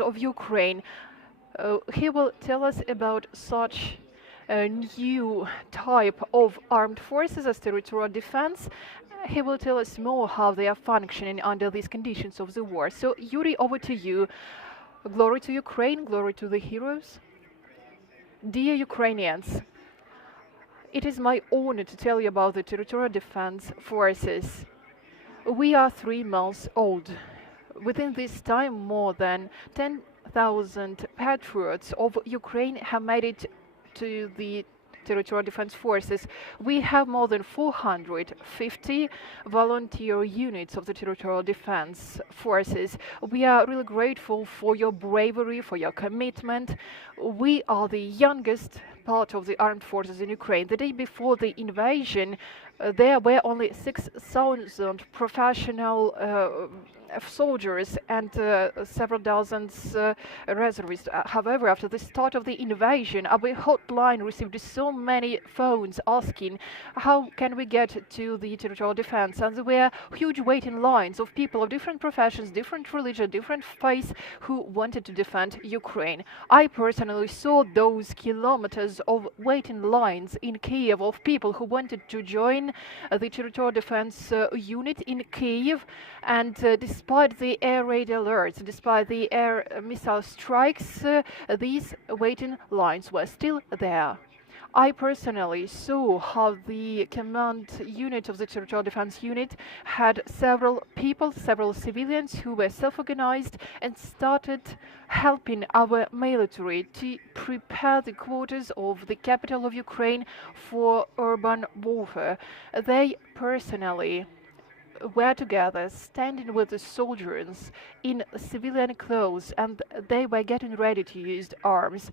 of Ukraine. He will tell us about such a new type of armed forces as territorial defense. He will tell us more how they are functioning under these conditions of the war. So, Yuri, over to you. Glory to Ukraine, glory to the heroes. Dear Ukrainians, it is my honor to tell you about the territorial defense forces. We are 3 months old. Within this time, more than 10,000 patriots of Ukraine have made it to the territorial defense forces. We have more than 450 volunteer units of the territorial defense forces. We are really grateful for your bravery, for your commitment. We are the youngest part of the armed forces in Ukraine. The day before the invasion, there were only 6,000 professional soldiers and several dozens reservists. However, after the start of the invasion, our hotline received so many phones asking how can we get to the territorial defense, and there were huge waiting lines of people of different professions, different religion, different faiths who wanted to defend Ukraine. I personally saw those kilometers of waiting lines in Kiev of people who wanted to join the territorial defense unit in Kiev, and despite the air raid alerts, despite the air missile strikes, these waiting lines were still there. I personally saw how the command unit of the territorial defense unit had several people, several civilians who were self-organized and started helping our military to prepare the quarters of the capital of Ukraine for urban warfare. They personally were together, standing with the soldiers in civilian clothes, and they were getting ready to use arms.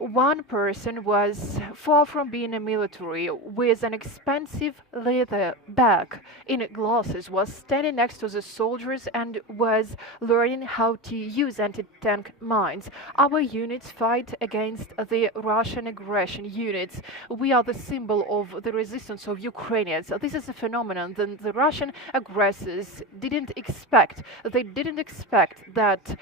One person was far from being a military, with an expensive leather bag in glasses, was standing next to the soldiers and was learning how to use anti-tank mines. Our units fight against the Russian aggression units. We are the symbol of the resistance of Ukrainians. This is a phenomenon that the Russian aggressors didn't expect. They didn't expect that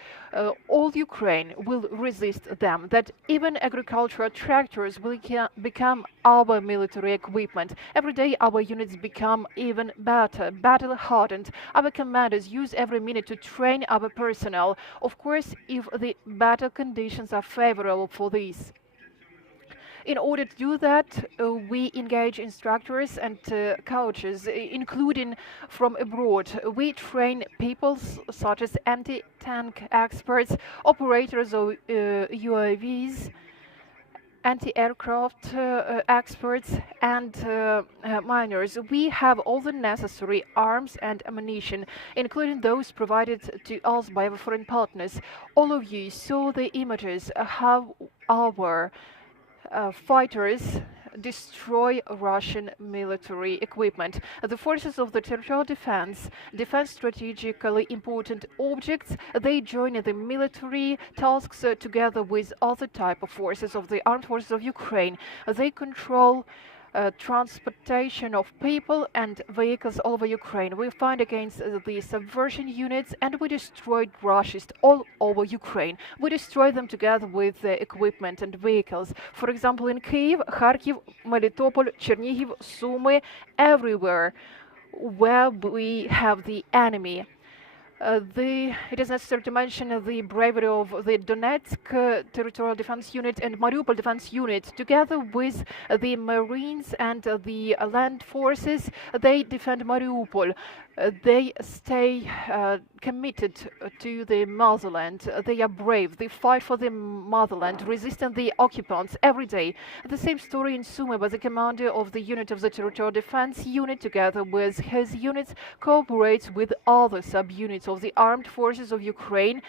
all Ukraine will resist them, that even agricultural tractors will become our military equipment. Every day our units become even better, battle-hardened. Our commanders use every minute to train our personnel, of course, if the battle conditions are favorable for this. In order to do that, we engage instructors and coaches, including from abroad. We train people such as anti-tank experts, operators of UAVs, anti-aircraft experts, and miners. We have all the necessary arms and ammunition, including those provided to us by our foreign partners. All of you saw the images of how our fighters destroy Russian military equipment. The forces of the territorial defense defend strategically important objects. They join the military tasks together with other type of forces of the armed forces of Ukraine. They control transportation of people and vehicles all over Ukraine. We fight against the subversion units, and we destroyed Russians all over Ukraine. We destroy them together with equipment and vehicles. For example, in Kyiv, Kharkiv, Melitopol, Chernihiv, Sumy, everywhere where we have the enemy. It is necessary to mention the bravery of the Donetsk Territorial Defense Unit and Mariupol Defense Unit. Together with the Marines and the land forces, they defend Mariupol. They stay committed to the motherland. They are brave. They fight for the motherland, resisting the occupants every day. The same story in Sumy, where the commander of the unit of the Territorial Defense Unit, together with his units, cooperates with other subunits of the armed forces of Ukraine.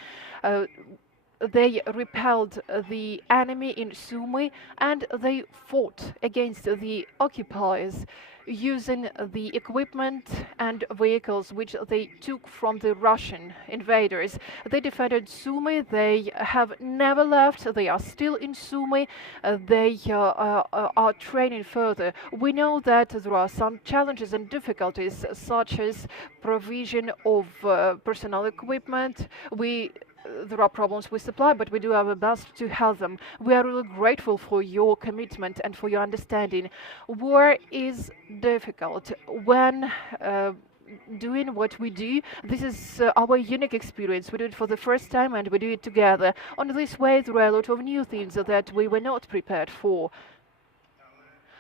They repelled the enemy in Sumy, and they fought against the occupiers using the equipment and vehicles which they took from the Russian invaders. They defended Sumy. They have never left. They are still in Sumy. They are training further. We know that there are some challenges and difficulties, such as provision of personal equipment. there are problems with supply, but we do our best to help them. We are really grateful for your commitment and for your understanding. War is difficult. When doing what we do, this is our unique experience. We do it for the first time and we do it together. On this way, there are a lot of new things that we were not prepared for.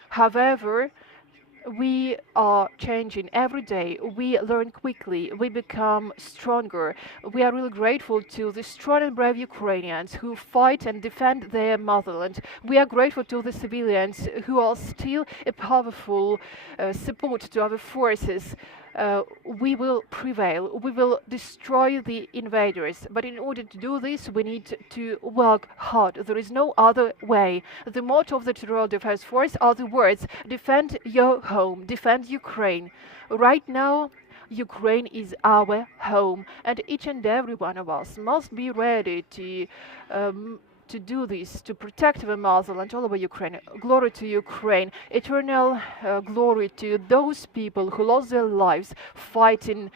However, we are changing every day. We learn quickly. We become stronger. We are really grateful to the strong and brave Ukrainians who fight and defend their motherland. We are grateful to the civilians who are still a powerful support to our forces. We will prevail. We will destroy the invaders. But in order to do this, we need to work hard. There is no other way. The motto of the Territorial Defense Force are the words, defend your home, defend Ukraine. Right now, Ukraine is our home, and each and every one of us must be ready to do this, to protect the motherland all over Ukraine. Glory to Ukraine, eternal glory to those people who lost their lives fighting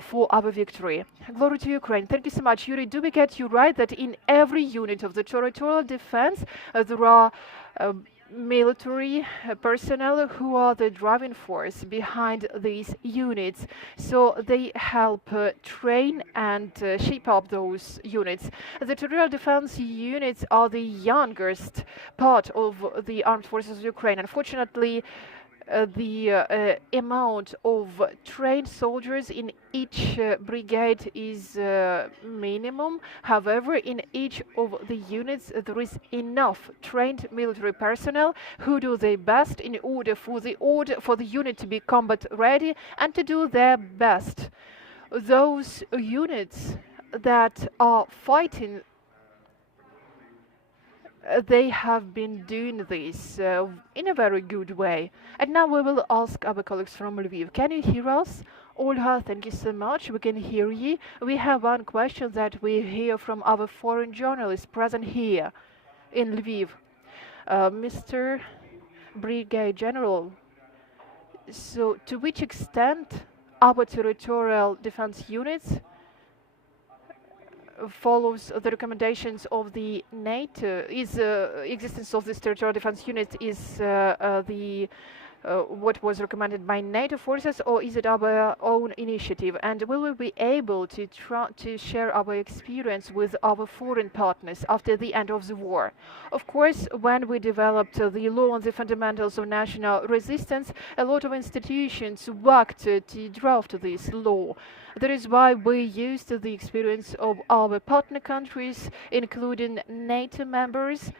for our victory. Glory to Ukraine. Thank you so much, Yuri. Do we get you right that in every unit of the territorial defense there are military personnel who are the driving force behind these units, so they help train and shape up those units. The territorial defense units are the youngest part of the armed forces of Ukraine. Unfortunately, the amount of trained soldiers in each brigade is minimum. However, in each of the units there is enough trained military personnel who do their best in order for the unit to be combat ready and to do their best. Those units that are fighting, they have been doing this in a very good way. And now we will ask our colleagues from Lviv. Can you hear us? Olha, thank you so much. We can hear you. We have one question that we hear from our foreign journalists present here in Lviv. Mr. Brigadier General, so to which extent our territorial defense units follows the recommendations of the NATO? Is existence of this territorial defense unit is what was recommended by NATO forces, or is it our own initiative? And will we be able to share our experience with our foreign partners after the end of the war? Of course, when we developed the law on the fundamentals of national resistance, a lot of institutions worked to draft this law. That is why we used the experience of our partner countries, including NATO members.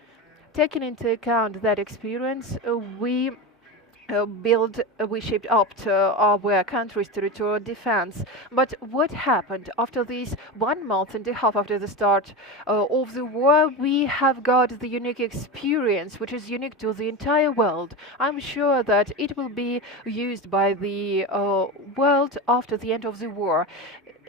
Taking into account that experience, we shaped up to our country's territorial defense. But what happened after this 1 month and a half after the start of the war? We have got the unique experience, which is unique to the entire world. I'm sure that it will be used by the world after the end of the war.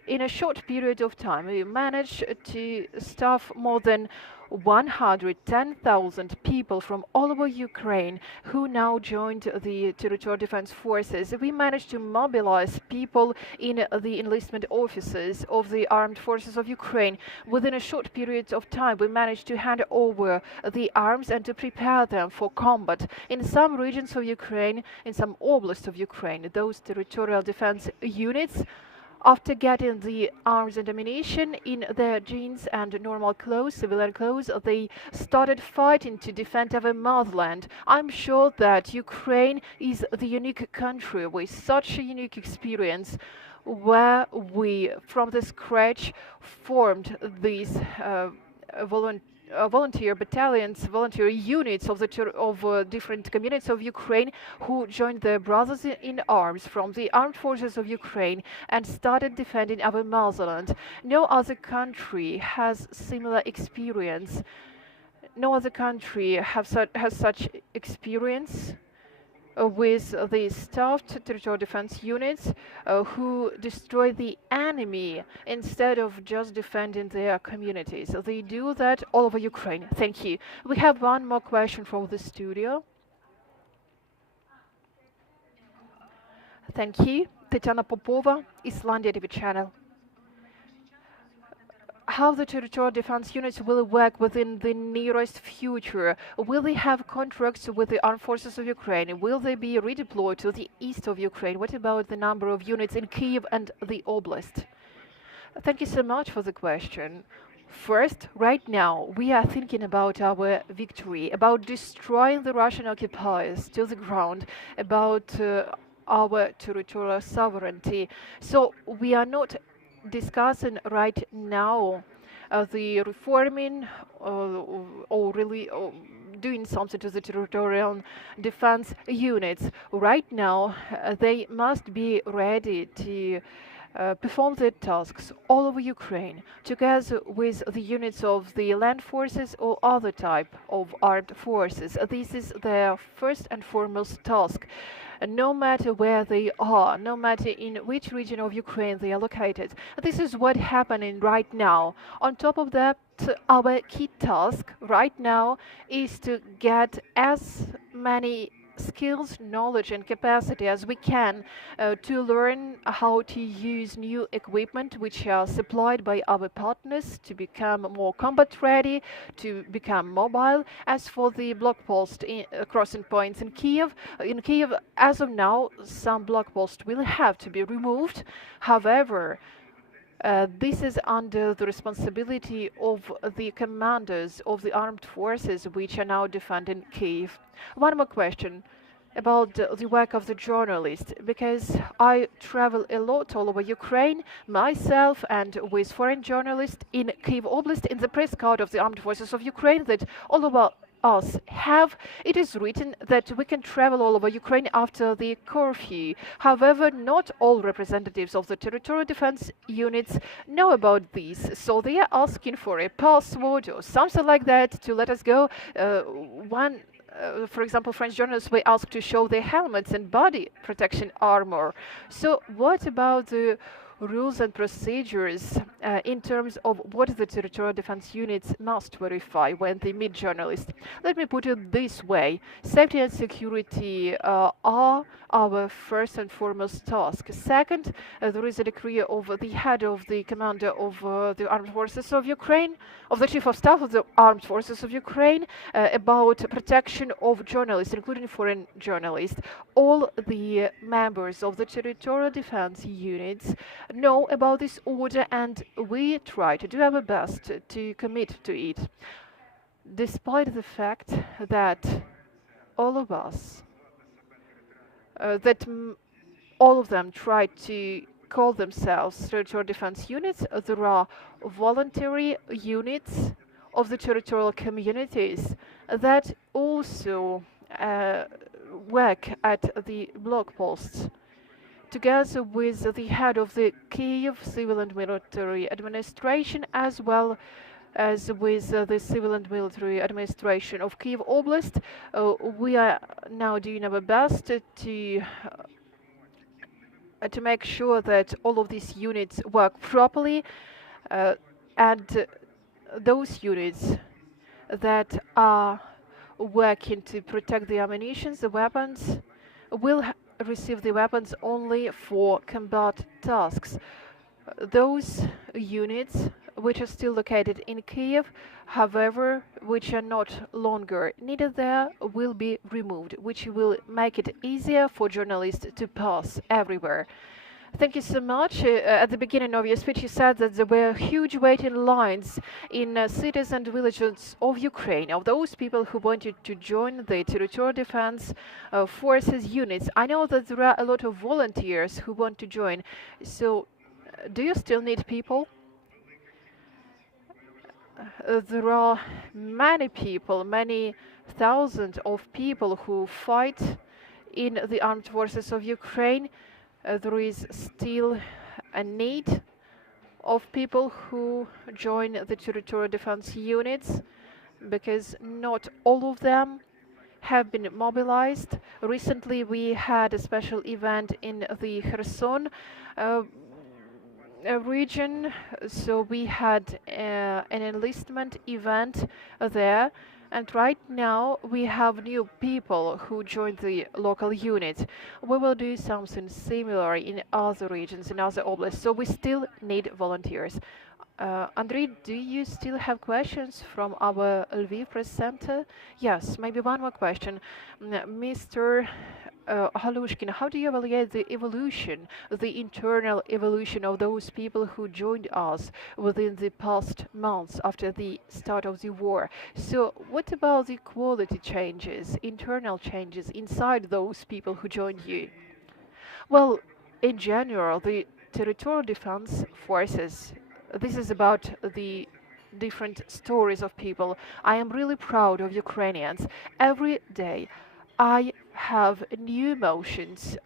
In a short period of time, we managed to staff more than 110,000 people from all over Ukraine who now joined the territorial defense forces. We managed to mobilize people in the enlistment offices of the armed forces of Ukraine. Within a short period of time, we managed to hand over the arms and to prepare them for combat. In some regions of Ukraine, in some oblasts of Ukraine, those territorial defense units, after getting the arms and ammunition in their jeans and normal clothes, civilian clothes, they started fighting to defend our motherland. I'm sure that Ukraine is the unique country with such a unique experience, where we, from the scratch, formed these volunteer battalions, volunteer units of different communities of Ukraine who joined their brothers in arms from the armed forces of Ukraine and started defending our motherland. No other country has similar experience. No other country has such experience with the staffed territorial defense units who destroy the enemy instead of just defending their communities. They do that all over Ukraine. Thank you. We have one more question from the studio. Thank you. Tetyana Popova, Islandia TV channel. how the territorial defense units will work within the nearest future. Will they have contracts with the armed forces of Ukraine? Will they be redeployed to the east of Ukraine? What about the number of units in Kyiv and the Oblast? Thank you so much for the question. First, right now, we are thinking about our victory, about destroying the Russian occupiers to the ground, about our territorial sovereignty. So we are not discussing right now the reforming or really doing something to the territorial defense units. Right now, they must be ready to perform their tasks all over Ukraine, together with the units of the land forces or other type of armed forces. This is their first and foremost task. No matter where they are, no matter in which region of Ukraine they are located. This is what's happening right now. On top of that, our key task right now is to get as many skills, knowledge and capacity as we can to learn how to use new equipment which are supplied by our partners to become more combat ready, to become mobile. As for the block post crossing points in Kyiv, as of now some block posts will have to be removed. However, this is under the responsibility of the commanders of the armed forces which are now defending Kyiv. One more question about the work of the journalist, because I travel a lot all over Ukraine myself and with foreign journalists in Kyiv Oblast. In the press card of the armed forces of Ukraine that all over us have, it is written that we can travel all over Ukraine after the curfew. However, not all representatives of the territorial defense units know about this, so they are asking for a password or something like that to let us go. For example, French journalists were asked to show their helmets and body protection armor. So what about the rules and procedures in terms of what the territorial defense units must verify when they meet journalists? Let me put it this way. Safety and security are our first and foremost task. Second, there is a decree of the head of the commander of the armed forces of Ukraine, of the chief of staff of the armed forces of Ukraine, about protection of journalists, including foreign journalists. All the members of the territorial defense units know about this order, and we try to do our best to commit to it, despite the fact that all of us, all of them try to call themselves territorial defense units. There are voluntary units of the territorial communities that also work at the block posts, together with the head of the Kyiv Civil and Military Administration, as well as with the Civil and Military Administration of Kyiv Oblast. We are now doing our best to make sure that all of these units work properly, and those units that are working to protect the ammunition, the weapons, will receive the weapons only for combat tasks. Those units which are still located in Kyiv, however, which are not longer needed there, will be removed, which will make it easier for journalists to pass everywhere. Thank you so much. At the beginning of your speech, you said that there were huge waiting lines in cities and villages of Ukraine, of those people who wanted to join the territorial defense forces units. I know that there are a lot of volunteers who want to join. So, do you still need people? There are many people, many thousands of people who fight in the armed forces of Ukraine. There is still a need of people who join the territorial defense units, because not all of them have been mobilized. Recently we had a special event in the Kherson region, so we had an enlistment event there, and right now we have new people who joined the local unit. We will do something similar in other regions, in other oblasts, so we still need volunteers. Andrei, do you still have questions from our Lviv press center? Yes, maybe one more question. Mr. Halushkin, how do you evaluate the evolution, the internal evolution of those people who joined us within the past months after the start of the war? So what about the quality changes, internal changes inside those people who joined you? Well, in general, the territorial defense forces, this is about the different stories of people. I am really proud of Ukrainians. Every day I have new emotions.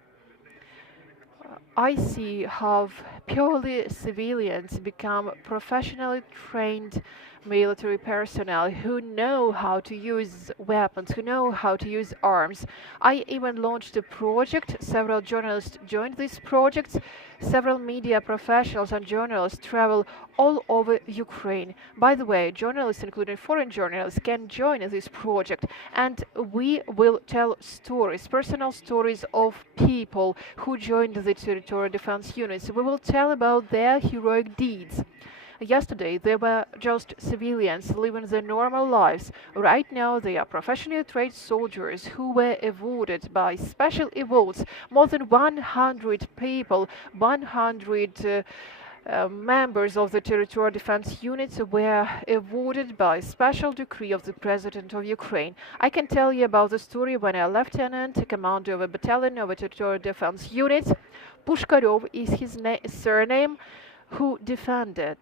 I see how purely civilians become professionally trained military personnel who know how to use weapons, who know how to use arms. I even launched a project. Several journalists joined these projects. Several media professionals and journalists travel all over Ukraine. By the way, journalists, including foreign journalists, can join this project, and we will tell stories, personal stories of people who joined the territorial defense units. We will tell about their heroic deeds. Yesterday, they were just civilians living their normal lives. Right now, they are professionally trained soldiers who were awarded by special awards. More than 100 people, 100 members of the territorial defense units were awarded by special decree of the President of Ukraine. I can tell you about the story when a lieutenant, commander of a battalion of a territorial defense unit, Pushkarov is his surname, who defended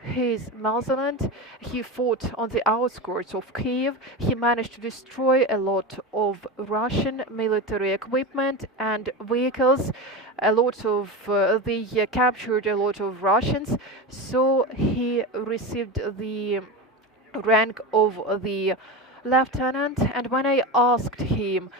his motherland. He fought on the outskirts of Kiev. He managed to destroy a lot of Russian military equipment and vehicles. A lot of they captured a lot of Russians. So he received the rank of the lieutenant. And when I asked him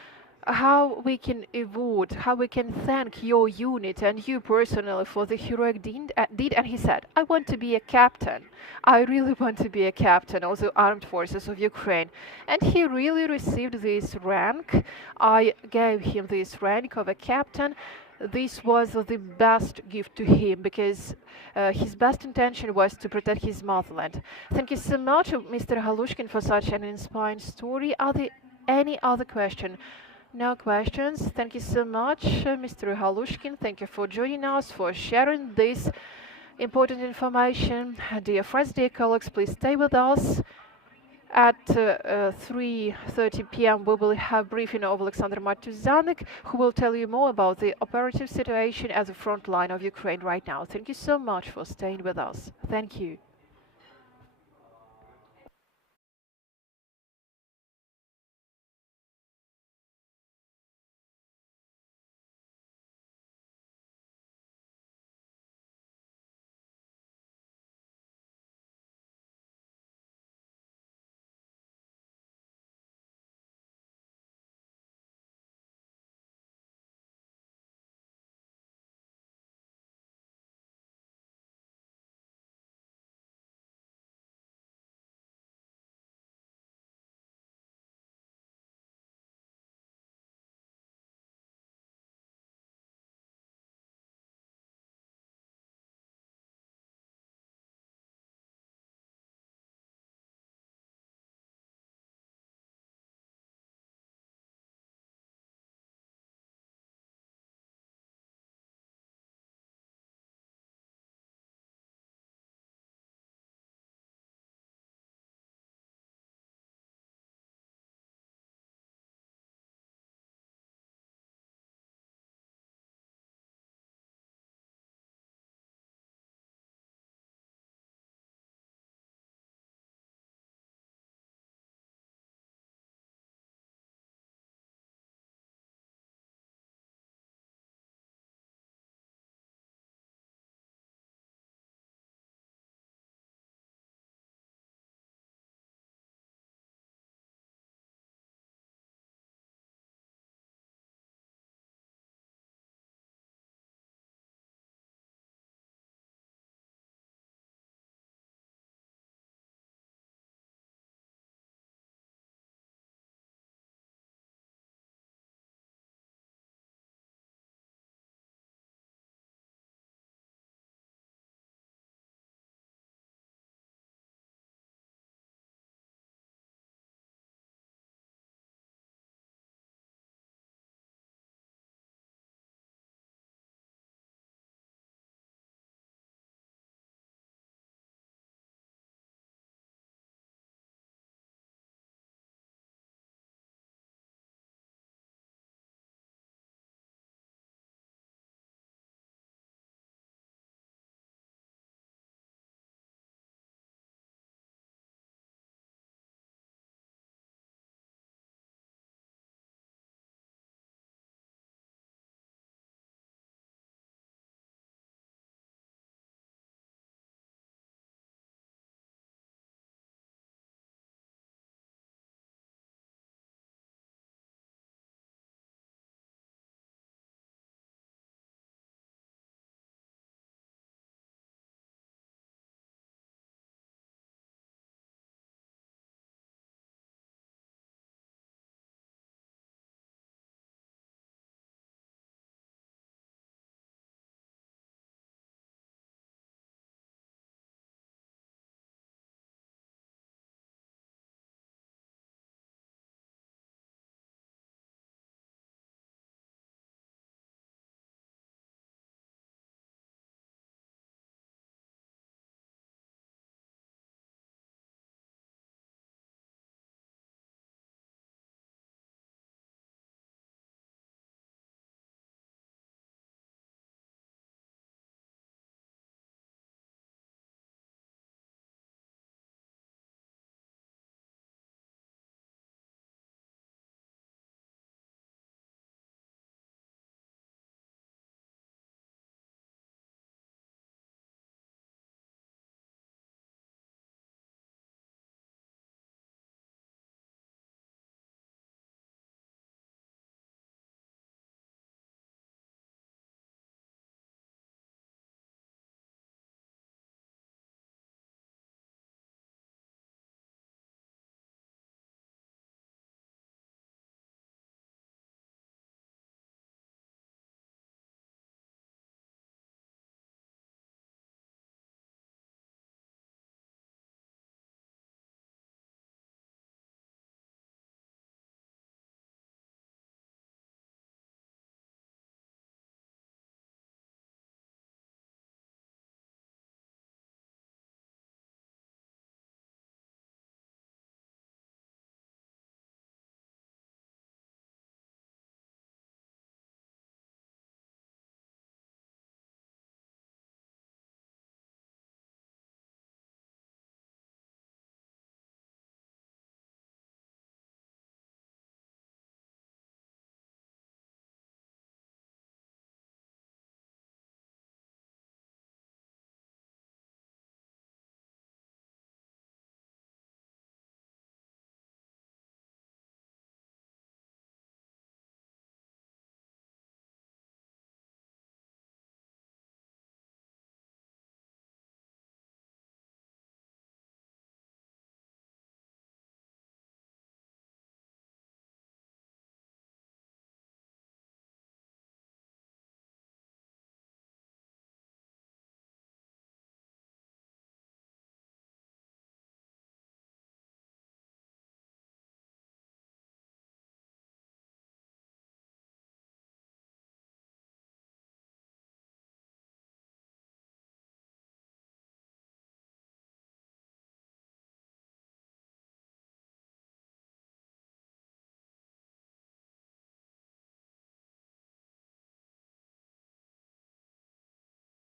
how we can award, how we can thank your unit and you personally for the heroic deed, and he said, I want to be a captain. I really want to be a captain of the armed forces of Ukraine. And he really received this rank. I gave him this rank of a captain. This was the best gift to him because his best intention was to protect his motherland. Thank you so much, Mr. Halushkin, for such an inspiring story. Are there any other questions? No questions. Thank you so much, Mr. Halushkin. Thank you for joining us, for sharing this important information. Dear friends, dear colleagues, please stay with us. At 3:30 p.m. we will have briefing of Alexander Matuzanik, who will tell you more about the operative situation at the front line of Ukraine right now. Thank you so much for staying with us. Thank you.